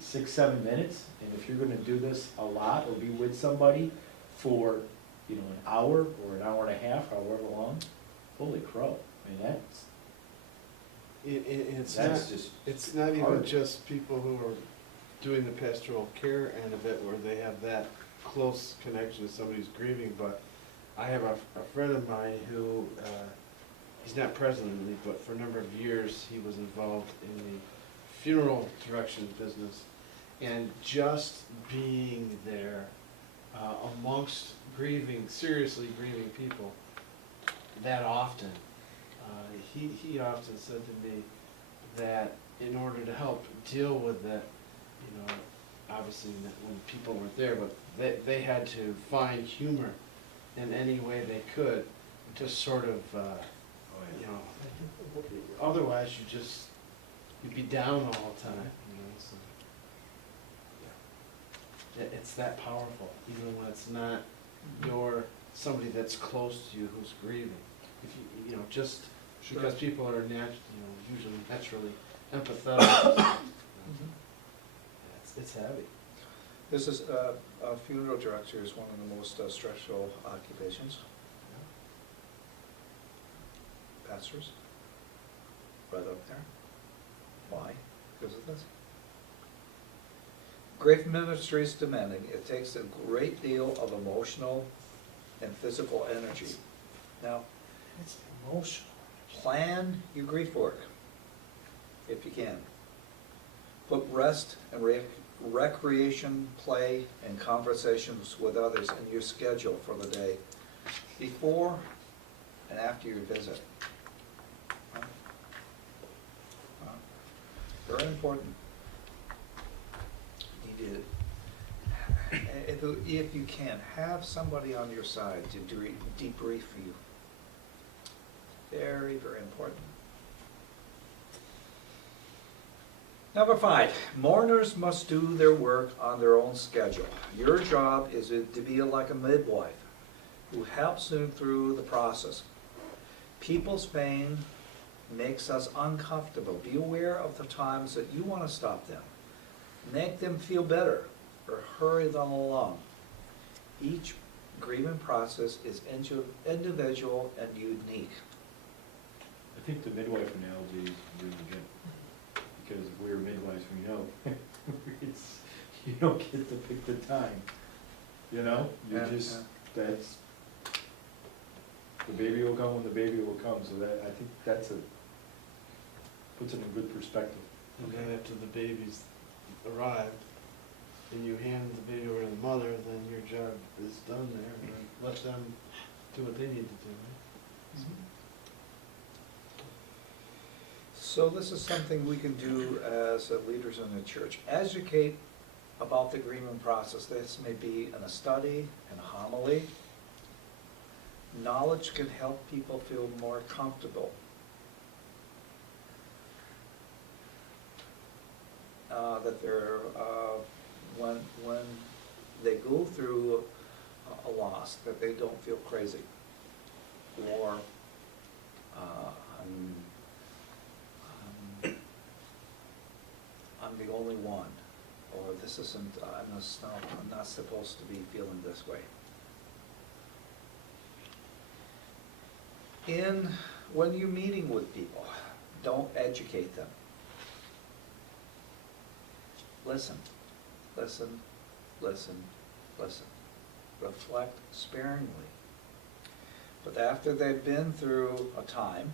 6, 7 minutes, and if you're gonna do this a lot or be with somebody for, an hour or an hour and a half, however long, holy crow, that's It's not even hard. just people who are doing the pastoral care end of it where they have that close connection to somebody who's grieving, but I have a friend of mine who, he's not presently, but for a number of years, he was involved in the funeral direction business. And just being there amongst seriously grieving people that often, he often said to me, that in order to help deal with that, obviously that when people weren't there, but they had to find humor in any way they could, to sort of, otherwise you'd be down all the time, so. It's that powerful, even when it's not somebody that's close to you who's grieving. If just because people are usually naturally empathetic, it's heavy. This is, a funeral director is one of the most stressful occupations. Pastors, right up there. Why? Because of this. Grief ministry is demanding. It takes a great deal of emotional and physical energy. Now, It's emotional. plan your grief work, if you can. Put rest and recreation, play, and conversations with others in your schedule for the day, before and after your visit. Very important. You need to, if you can, have somebody on your side to debrief for you. Very, very important. Number 5, mourners must do their work on their own schedule. Your job is to be like a midwife who helps them through the process. People's pain makes us uncomfortable. Be aware of the times that you want to stop them. Make them feel better or hurry them along. Each grieving process is individual and unique. I think the midwife analogy is really good, because we're midwives, we know. You don't get to pick the time, you Yeah, that's, the baby will come when the baby will come, so that, I think puts it in good perspective. And then after the baby's arrived, and you hand the baby over to the mother, then your job is done there, and let them do what they need to do, right? So this is something we can do as leaders in the church. Educate about the grieving process. This may be in a study, in a homily. Knowledge can help people feel more comfortable. That they're, when they go through a loss, that they don't feel crazy. Or I'm the only one, or this isn't, I'm not supposed to be feeling this way. When you're meeting with people, don't educate them. Listen, listen, listen, listen. Reflect sparingly. But after they've been through a time,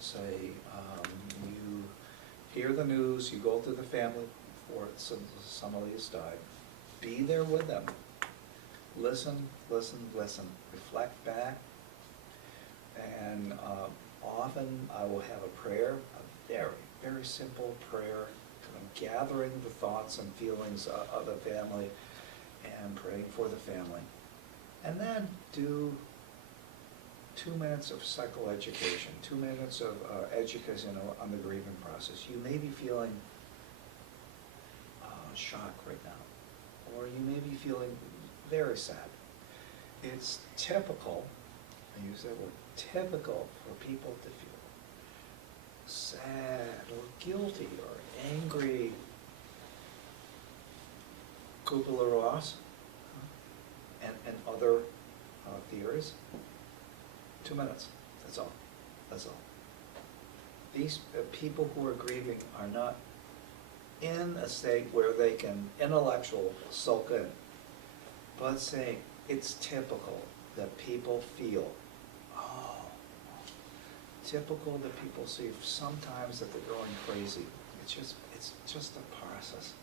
say, you hear the news, you go through the family before somebody has died, be there with them. Listen, listen, listen. Reflect back. And often I will have a prayer, a very, very simple prayer, kind of gathering the thoughts and feelings of the family and praying for the family. And then do 2 minutes of psychoeducation, 2 minutes of education on the grieving process. You may be feeling shock right now, or you may be feeling very sad. It's typical, I use that word, typical for people to feel sad or guilty or angry. Kubler-Ross and other theories. 2 minutes, that's all, that's all. These people who are grieving are not in a state where they can intellectually soak in, but saying it's typical that people feel, typical that people see sometimes that they're going crazy. It's just a process.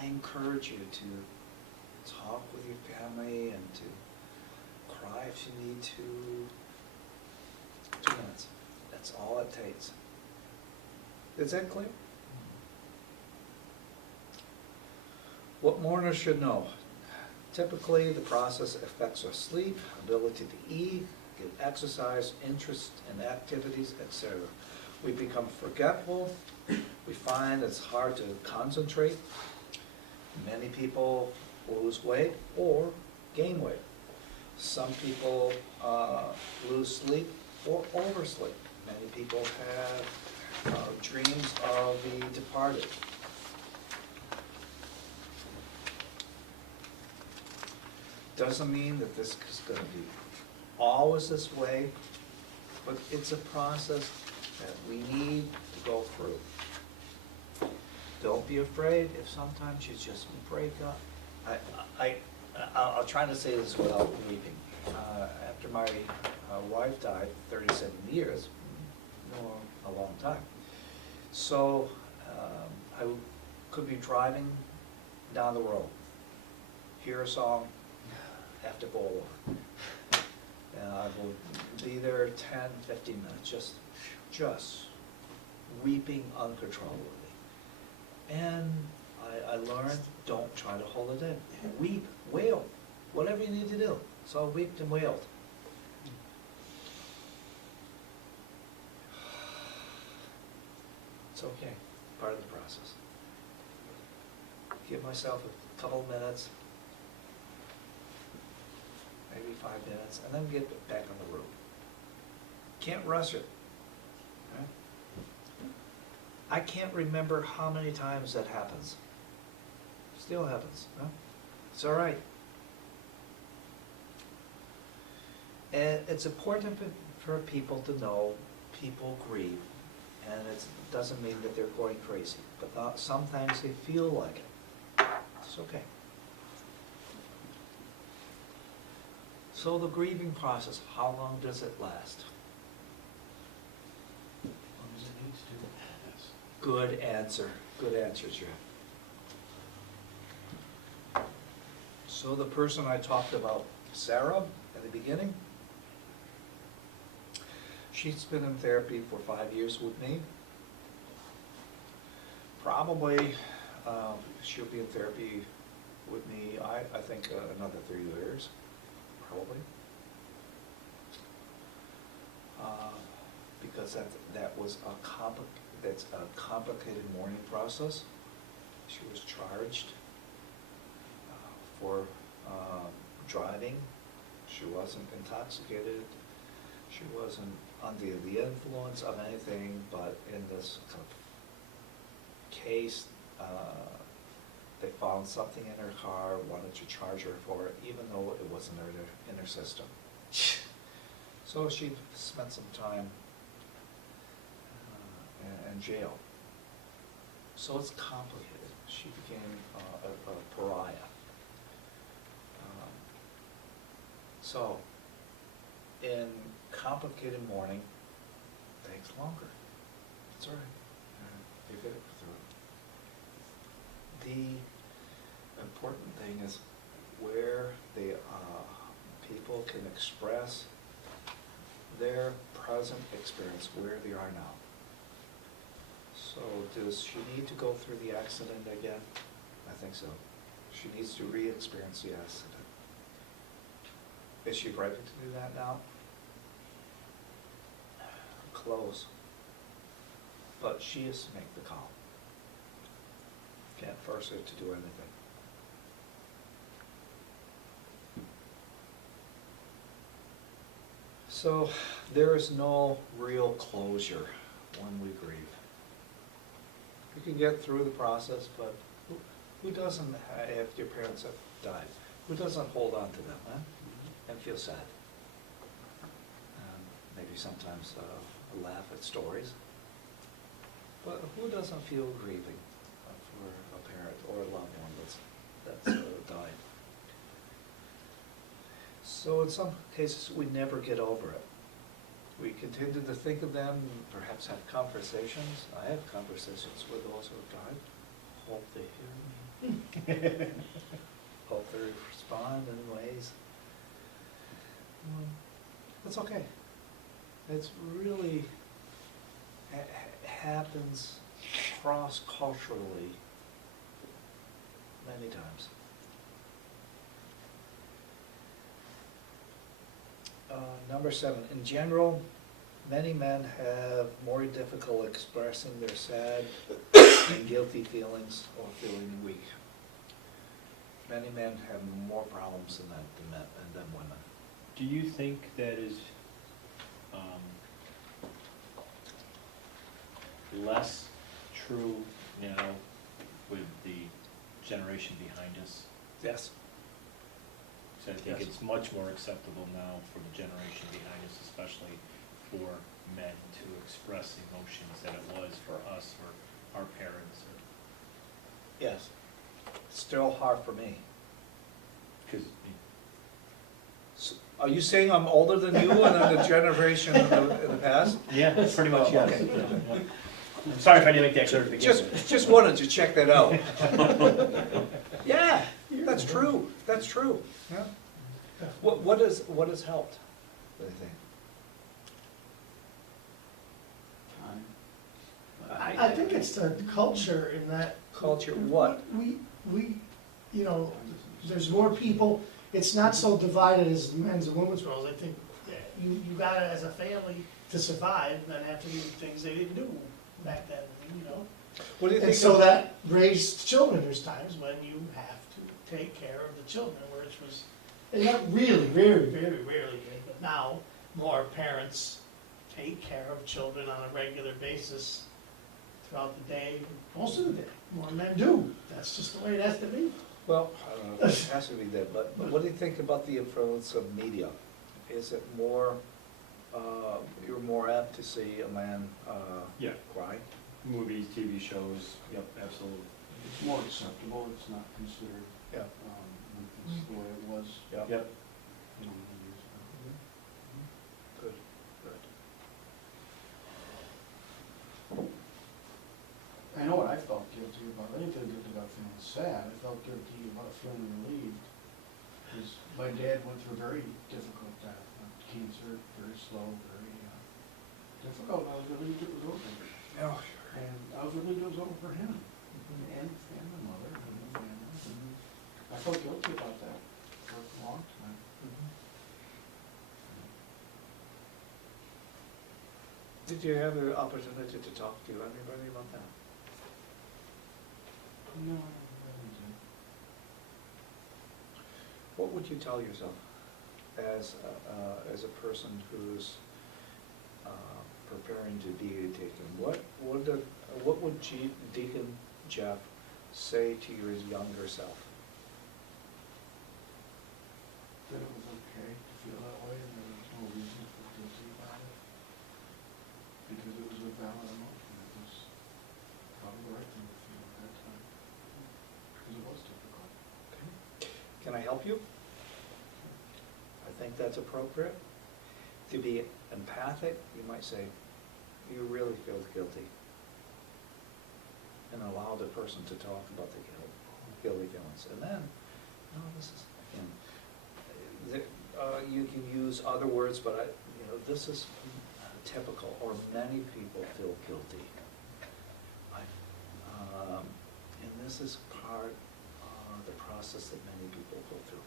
I encourage you to talk with your family and to cry if you need to. 2 minutes, that's all it takes. Is that clear? What mourners should know. Typically, the process affects our sleep, ability to eat, get exercise, interest in activities, etc. We become forgetful. We find it's hard to concentrate. Many people lose weight or gain weight. Some people lose sleep or oversleep. Many people have dreams of the departed. Doesn't mean that this is going to be always this way, but it's a process that we need to go through. Don't be afraid if sometimes you just break up. I'll try to say this without weeping. After my wife died, 37 years, a long time. So I could be driving down the road, hear a song, have to go over. And I will be there 10, 15 minutes, just weeping uncontrollably. And I learned, don't try to hold it in. Weep, wail, whatever you need to do. So I wept and wailed. It's okay, part of the process. Give myself a couple of minutes, maybe 5 minutes, and then get back on the road. Can't rush it. Right? I can't remember how many times that happens. Still happens. Huh? It's all right. And it's important for people to know people grieve, and it doesn't mean that they're going crazy, but sometimes they feel like it. It's okay. So the grieving process, how long does it last? As long as it needs to. Yes. Good answer. Good answer, Jeff. So the person I talked about, Sarah, at the beginning, she's been in therapy for 5 years with me. Probably she'll be in therapy with me, I think, another 3 years, probably. Because that was that's a complicated mourning process. She was charged for driving. She wasn't intoxicated. She wasn't under the influence of anything, but in this kind of case, they found something in her car, wanted to charge her for it, even though it wasn't in her system. So she spent some time in jail. So it's complicated. She became a pariah. So, in complicated mourning, it takes longer. It's all right. You get it through. The important thing is where the people can express their present experience, where they are now. So does she need to go through the accident again? I think so. She needs to re-experience the accident. Is she ready to do that now? Close. But she is to make the call. Can't force her to do anything. So there is no real closure when we grieve. You can get through the process, but who doesn't, if your parents have died, who doesn't hold on to them, huh? And feel sad? Maybe sometimes laugh at stories. But who doesn't feel grieving for a parent or a loved one that's died? So in some cases, we never get over it. We continue to think of them, perhaps have conversations. I have conversations with those who have died. Hope they hear me. Hope they respond in ways. It's okay. It's really happens cross-culturally many times. Number 7, in general, many men have more difficult expressing their sad and guilty feelings or feeling weak. Many men have more problems than that, than women. Do you think that is less true now with the generation behind us? Yes. So I think Yes. it's much more acceptable now for the generation behind us, especially for men to express emotions than it was for us or our parents. Yes. Still hard for me. Because Are you saying I'm older than you and the generation in the past? yeah, pretty much, Oh, yes. okay. Yeah. I'm sorry if I didn't make that clear to begin with. Just wanted to check that out. Yeah, that's true, that's true. Yeah. What has helped, do you think? I think it's the culture in that. Culture, what? We, you know, there's more people, it's not so divided as men's and women's roles. I think you gotta, as a family, to survive, then have to do things they didn't do back then, you know? What do you And think? so that raised children, there's times when you have to take care of the children, which was, and not really, very, very rarely did, but now more parents take care of children on a regular basis throughout the day, most of the day. More men do, that's just the way it has to be. Well, I don't know, it has to be that, but what do you think about the influence of media? Is it more, you're more apt to see a man Yeah. cry? Movies, TV shows, yep, absolutely. It's more acceptable, it's not considered, Yeah. it's the way it was, Yeah. Yep. you know, many years ago. Good, good. I know what I felt guilty about. I didn't feel guilty about feeling sad. I felt guilty about feeling relieved. Because my dad went through a very difficult death, cancer, very slow, very difficult. I was relieved it was over. Oh, And I was relieved it was over for him and my mother and the family. I felt guilty about that for a long time. Did you have the opportunity to talk to anybody about that? No, I didn't. What would you tell yourself as a person who's preparing to be a deacon? What would Deacon Jeff say to your younger self? That it was okay to feel that way and there was no reason to feel guilty about it. Because it was a valid emotion. It was probably the right thing to feel at that time. Because it was difficult. Can I help you? I think that's appropriate. To be empathic, you might say, you really feel guilty. And allow the person to talk about the guilty feelings. And then, no, this is, again, you can use other words, but this is typical, or many people feel guilty. And this is part of the process that many people go through.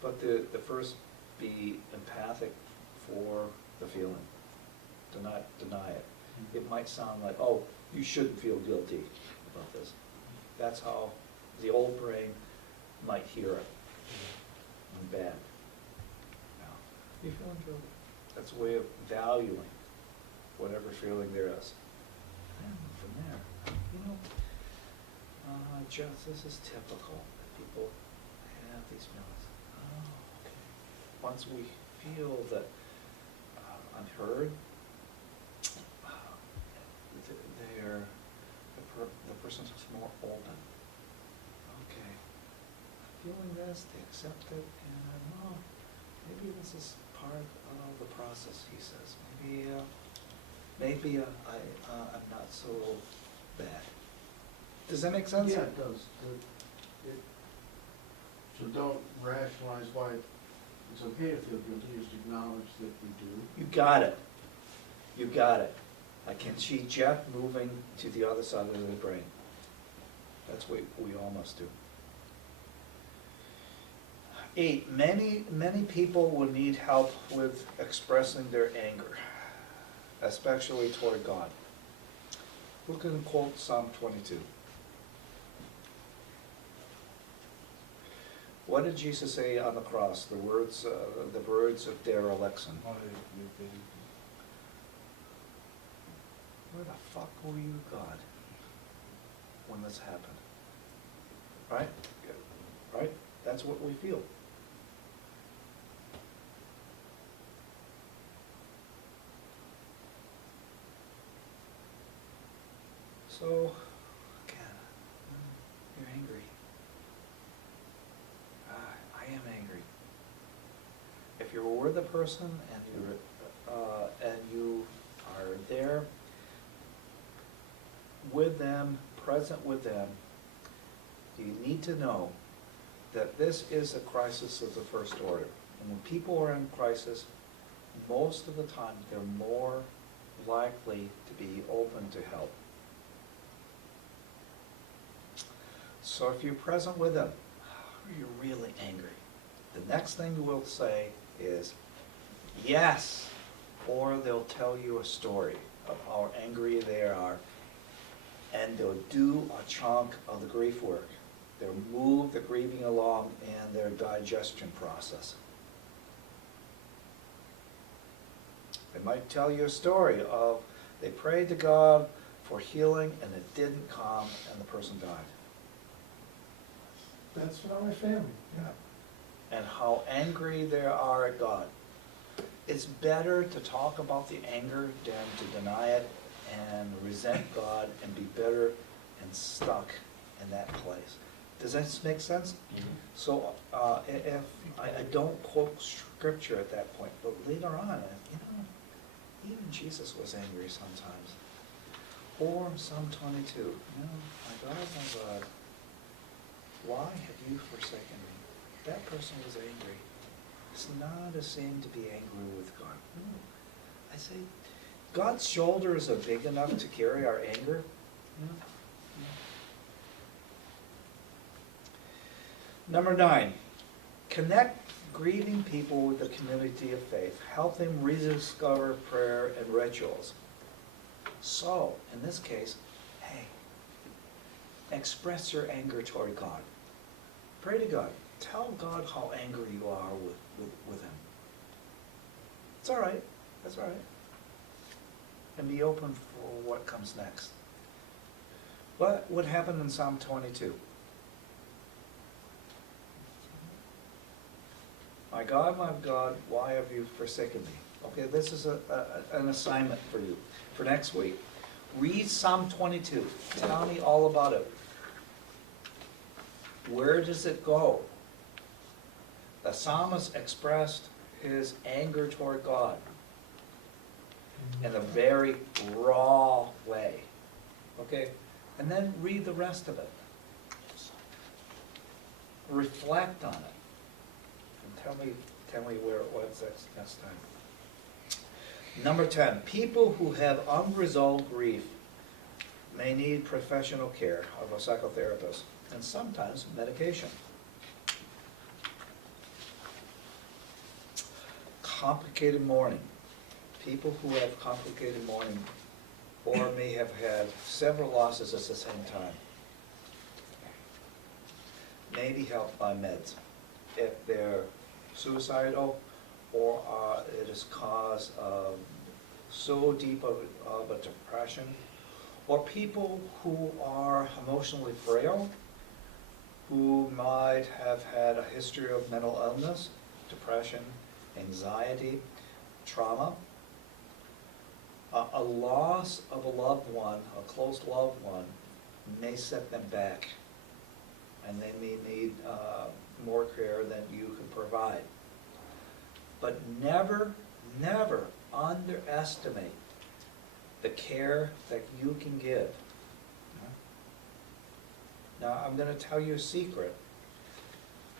But the first, be empathic for the feeling. Do not deny it. It might sound like, oh, you shouldn't feel guilty about this. That's how the old brain might hear it. And bad. Now, you're feeling guilty. That's a way of valuing whatever feeling there is. And from there, just this is typical that people have these feelings. Oh, okay. Once we feel that I'm heard, the person's more open. Okay, I'm feeling this, they accept it, and maybe this is part of the process, he says. Maybe I'm not so bad. Does that make sense? Yeah, it does. So don't rationalize why it's okay to feel guilty, just acknowledge that we do. You got it. You got it. I can see Jeff moving to the other side of the brain. That's what we all must do. 8, many people will need help with expressing their anger, especially toward God. Who can quote Psalm 22? What did Jesus say on the cross? The words of dereliction. Where the fuck were you, God, when this happened? Right? Right? That's what we feel. So, again, you're angry. I am angry. If you're with a person and you are there with them, present with them, you need to know that this is a crisis of the first order. And when people are in crisis, most of the time they're more likely to be open to help. So if you're present with them, you're really angry, the next thing you will say is, yes, or they'll tell you a story of how angry they are, and they'll do a chunk of the grief work. They'll move the grieving along in their digestion process. They might tell you a story of they prayed to God for healing and it didn't come and the person died. That's what my family, yeah. And how angry they are at God. It's better to talk about the anger than to deny it and resent God and be bitter and stuck in that place. Does that make sense? Mm-hmm. So if I don't quote scripture at that point, but later on, even Jesus was angry sometimes. Or Psalm 22, my God, why have you forsaken me? That person was angry. It's not a sin to be angry with God. No. I say, God's shoulders are big enough to carry our anger. Number 9, connect grieving people with the community of faith. Help them rediscover prayer and rituals. So, in this case, hey, express your anger toward God. Pray to God. Tell God how angry you are with Him. It's all right. That's all right. And be open for what comes next. What happened in Psalm 22? My God, why have you forsaken me? Okay, this is an assignment for you for next week. Read Psalm 22. Tell me all about it. Where does it go? The psalmist expressed his anger toward God in a very raw way. Okay? And then read the rest of it. Reflect on it. And tell me where it was next time. Number 10, people who have unresolved grief may need professional care of a psychotherapist and sometimes medication. Complicated mourning. People who have complicated mourning or may have had several losses at the same time may be helped by meds if they're suicidal or it is cause of so deep of a depression, or people who are emotionally frail, who might have had a history of mental illness, depression, anxiety, trauma. A loss of a loved one, a close loved one, may set them back, and they may need more care than you can provide. But never, never underestimate the care that you can give. Now, I'm going to tell you a secret.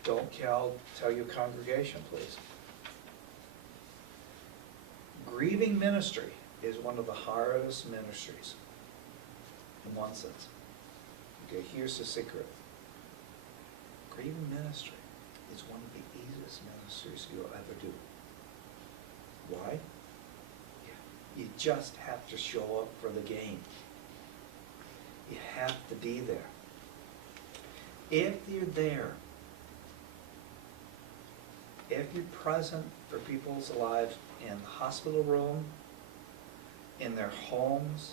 Don't tell your congregation, please. Grieving ministry is one of the hardest ministries, in one sense. Okay, here's the secret. Grieving ministry is one of the easiest ministries you'll ever do. Why? You just have to show up for the game. You have to be there. If you're there, if you're present for people's lives in the hospital room, in their homes,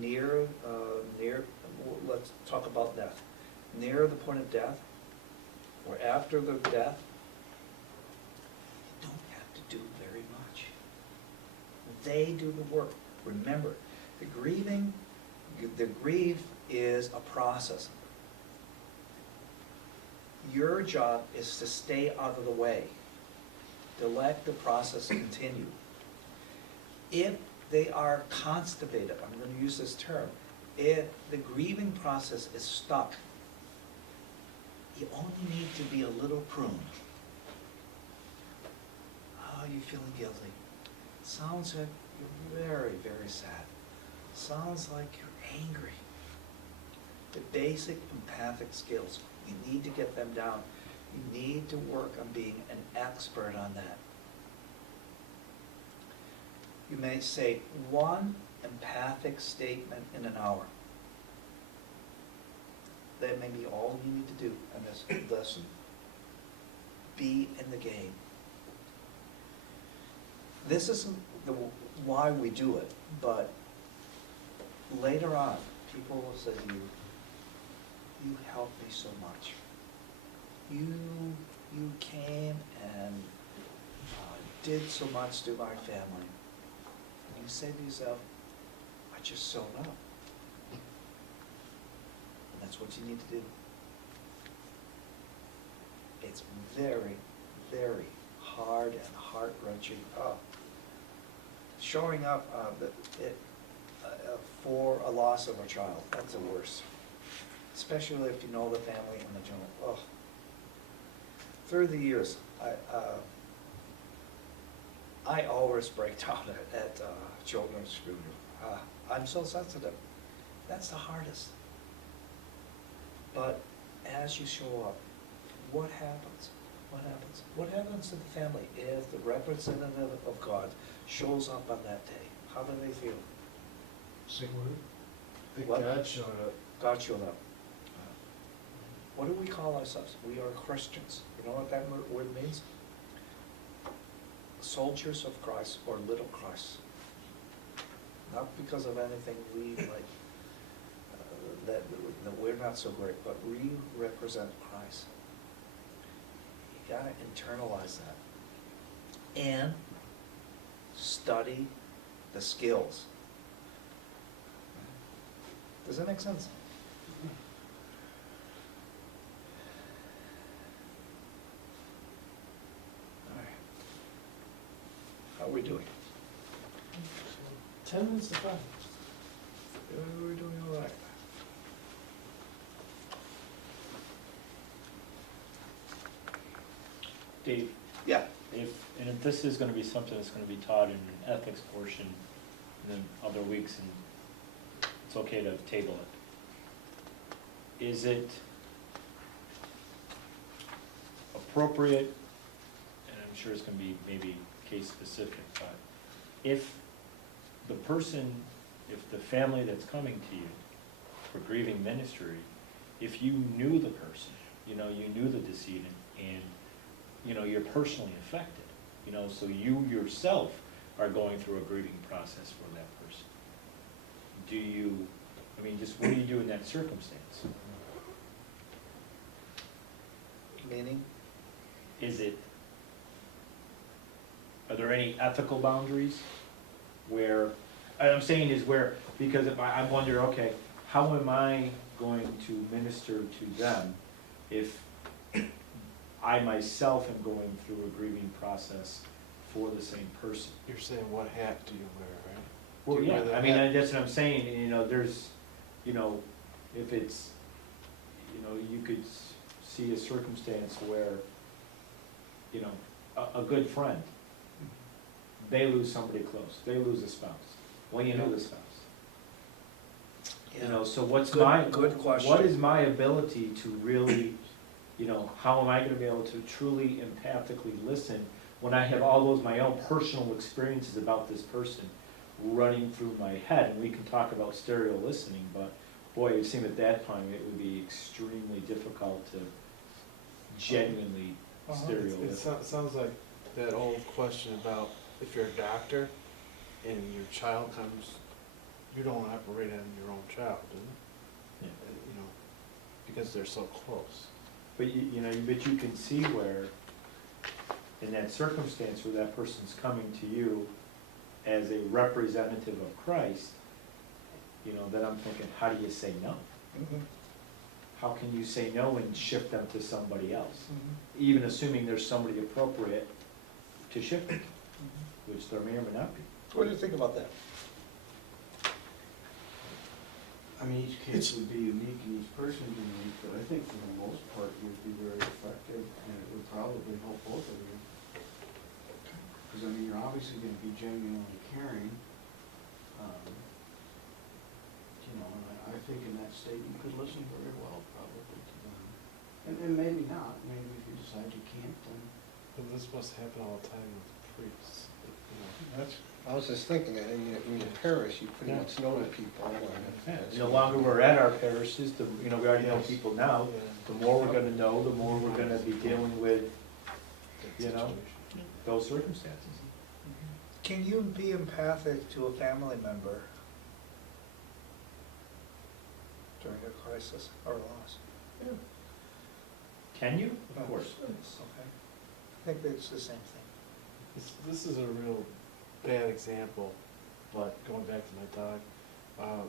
near, let's talk about death, near the point of death, or after the death, you don't have to do very much. They do the work. Remember, the grief is a process. Your job is to stay out of the way, to let the process continue. If they are constipated, I'm going to use this term, if the grieving process is stuck, you only need to be a little pruned. Oh, you're feeling guilty. Sounds like you're very, very sad. Sounds like you're angry. The basic empathic skills, you need to get them down. You need to work on being an expert on that. You may say one empathic statement in an hour. That may be all you need to do in this lesson. Be in the game. This isn't why we do it, but later on, people will say to you, you helped me so much. You came and did so much to my family. And you say to yourself, I just showed up. And that's what you need to do. It's very, very hard and heart-wrenching. Showing up for a loss of a child, that's the worst. Especially if you know the family and the general. Oh. Through the years, I always break down at children's funeral. I'm so sensitive. That's the hardest. But as you show up, what happens? What happens? What happens to the family if the representative of God shows up on that day? How do they feel? Say what? That What? God showed up. God showed up. What do we call ourselves? We are Christians. You know what that word means? Soldiers of Christ or little Christ. Not because of anything we like, that we're not so great, but we represent Christ. You gotta internalize that. And study the skills. Does that make sense? All right. How are we doing? 10 minutes to 5. We're doing all right. Dave, Yeah. if this is gonna be something that's gonna be taught in an ethics portion in the other weeks, and it's okay to table it, is it appropriate, and I'm sure it's gonna be maybe case specific, but if the family that's coming to you for grieving ministry, if you knew the person, you knew the decedent, and you're personally affected, so you yourself are going through a grieving process for that person. What do you do in that circumstance? Meaning? Are there any ethical boundaries where, I'm saying is where, because if I wonder, okay, how am I going to minister to them if I myself am going through a grieving process for the same person? You're saying what hat do you wear, right? Well, Do you wear the yeah, hat? that's what I'm saying, there's, if it's, you could see a circumstance where, a good friend they lose somebody close, they lose a spouse, when you know the spouse. You know, so what's Good- my, good question. what is my ability to really, you know, how am I gonna be able to truly empathically listen when I have all those, my own personal experiences about this person running through my head? And we can talk about stereo listening, but boy, it seemed at that time it would be extremely difficult to genuinely stereo It listen. sounds like that old question about if you're a doctor and your child comes, you don't operate on your own child, do you? Yeah. You know, because they're so close. But you know, but you can see where, in that circumstance where that person's coming to you as a representative of Christ, you know, then I'm thinking, how do you say no? Mhm. How can you say no and shift them to somebody else? Mhm. Even assuming there's somebody appropriate to shift them, which there may or may not be. What do you think about that? I mean, each case would be unique and each person would be unique, but I think for the most part, it would be very effective and it would probably help both of you. Because I mean, you're obviously gonna be genuinely caring. You know, and I think in that state, you could listen very well probably to them. And maybe not, maybe if you decide you can't, then. But this must happen all the time with priests, you know. I was just thinking that in your parish, you pretty Yeah. much know the people. Yeah, the longer we're at our parishes, the, you know, we already know Yes. people now, Yeah. the more we're gonna know, the more we're gonna be dealing with That You know? situation. those circumstances. Can you be empathic to a family member during a crisis or loss? Can you? Of course. Okay. I think it's the same thing. This is a real bad example, but going back to my dog,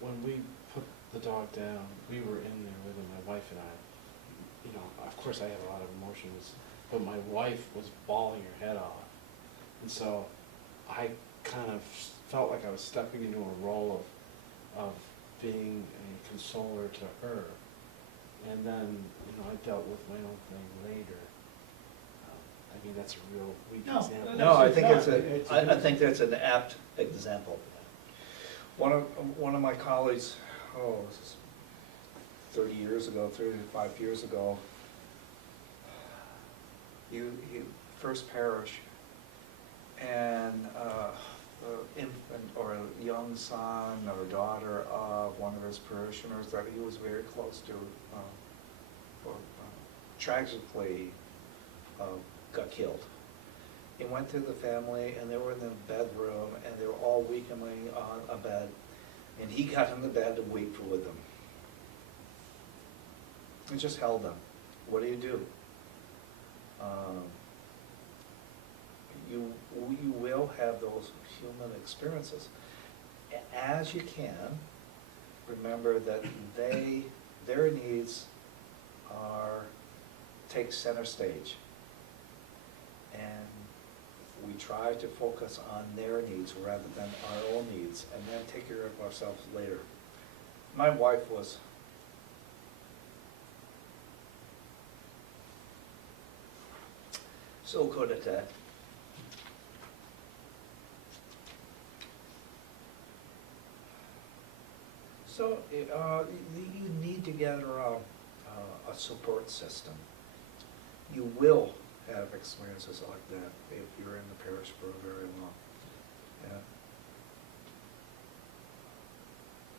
when we put the dog down, we were in there with him, my wife and I. You know, of course I have a lot of emotions, but my wife was bawling her head off. And so I kind of felt like I was stepping into a role of being a consoler to her. And then, you know, I dealt with my own thing later. I mean, that's a real weak No, example. No, I It's think not. it's It's a I good think that's an apt example. One of my colleagues, this is 30 years ago, 35 years ago, he first parish, and infant or a young son or daughter of one of his parishioners that he was very close to, tragically got killed. He went to the family and they were in the bedroom and they were all weakening on a bed, and he got in the bed to weep with them. And just held them. What do? You will have those human experiences. As you can, remember that their needs take center stage. And we try to focus on their needs rather than our own needs, and then take care of ourselves later. My wife was so good at that. So, you need to get around a support system. You will have experiences like that if you're in the parish for very long.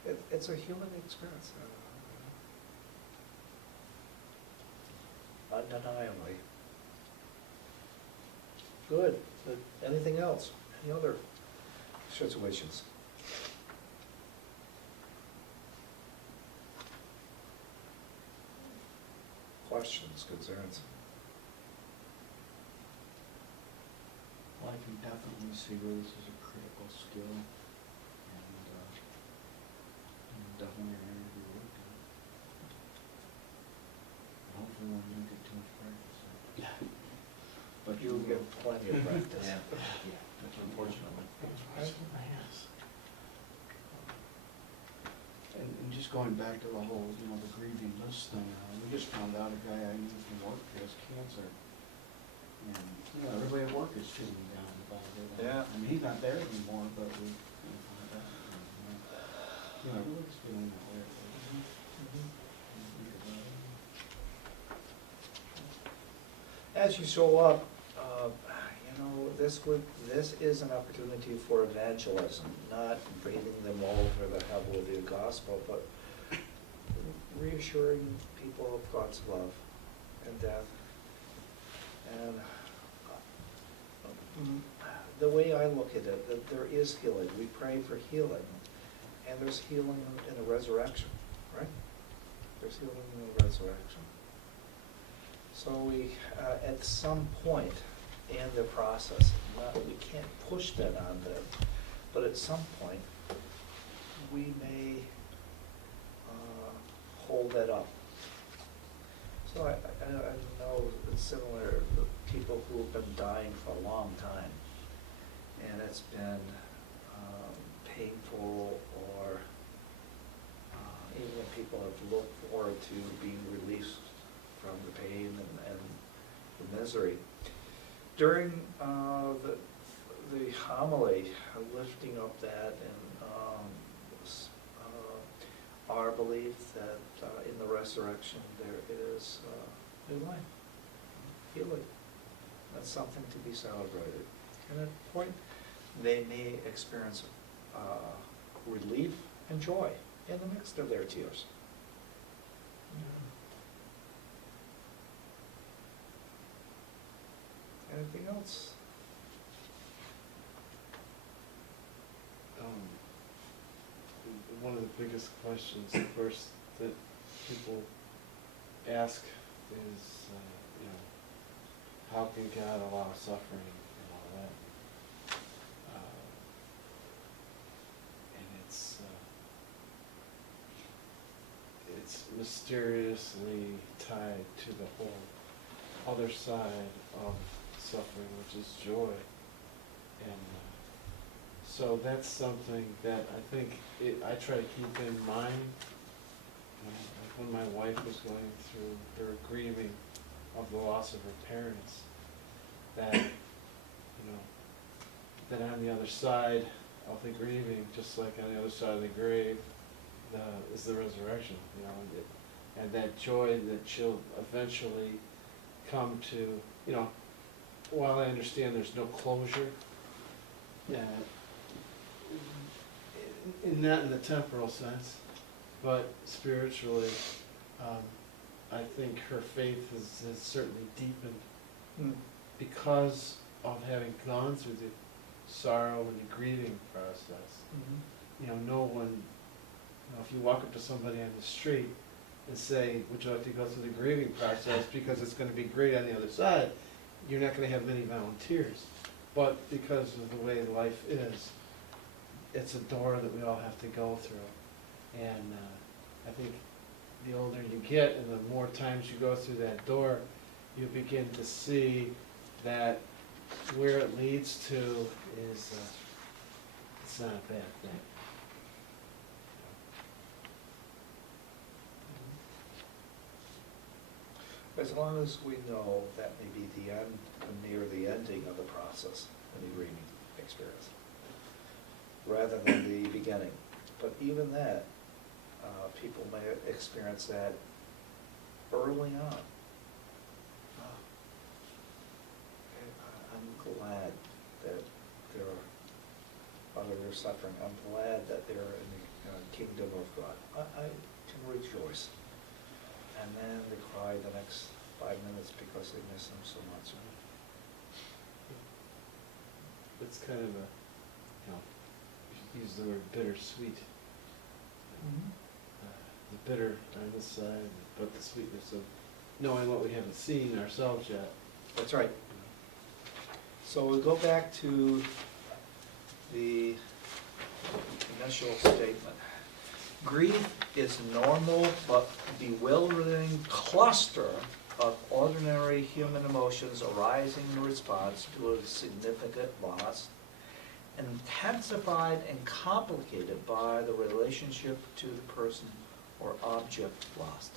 Yeah. It's a human experience. Undeniably. Good. Anything else? Any other situations? Questions, concerns? Well, I can definitely see where this is a critical skill, and definitely an area to be worked on. Hopefully we won't get too much practice. But You'll get plenty of practice. Yeah, unfortunately. And just going back to the whole, the grieving list thing, we just found out a guy I knew from work has cancer. And, everybody at work is feeling down, Yeah. I mean, he's not there anymore, but we find out. You know, everybody's feeling that way. As you show up, this is an opportunity for evangelism, not beating them over the head with the gospel, but reassuring people of God's love and death. And the way I look at it, that there is healing. We pray for healing, and there's healing in the resurrection, right? There's healing in the resurrection. So we, at some point in the process, we can't push that on them, but at some point, we may hold that up. So I know it's similar, people who have been dying for a long time, and it's been painful, or even when people have looked forward to being released from the pain and the misery. During the homily, lifting up that and our belief that in the resurrection there is new life, healing. That's something to be celebrated. And at a point, they may experience relief and joy in the midst of their tears. Anything else? One of the biggest questions, of course, that people ask is, how can God allow suffering and all that? And it's mysteriously tied to the whole other side of suffering, which is joy. And so that's something that I think I try to keep in mind. Like when my wife was going through her grieving of the loss of her parents, that, that on the other side of the grieving, just like on the other side of the grave, is the resurrection, and that joy that she'll eventually come to, while I understand there's no closure, not in the temporal sense, but spiritually, I think her faith has certainly deepened because of having gone through the sorrow and the grieving process. No one, if you walk up to somebody on the street and say, would you like to go through the grieving process because it's going to be great on the other side, you're not going to have many volunteers. But because of the way life is, it's a door that we all have to go through. And I think the older you get and the more times you go through that door, you begin to see that where it leads to is it's not a bad thing. As long as we know that may be the end, near the ending of the process, in the grieving experience, rather than the beginning. But even that, people may experience that early on. I'm glad that there are others suffering. I'm glad that they're in the kingdom of God. I can rejoice. And then they cry the next 5 minutes because they miss him so much. It's kind of a, you use the word bittersweet. The bitter on this side, but the sweetness of knowing what we haven't seen ourselves yet. That's right. So we go back to the initial statement. Grief is normal but bewildering cluster of ordinary human emotions arising in response to a significant loss, intensified and complicated by the relationship to the person or object lost.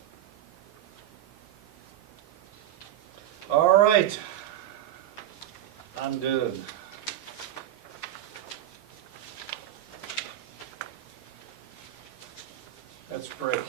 All right, I'm good. Let's break.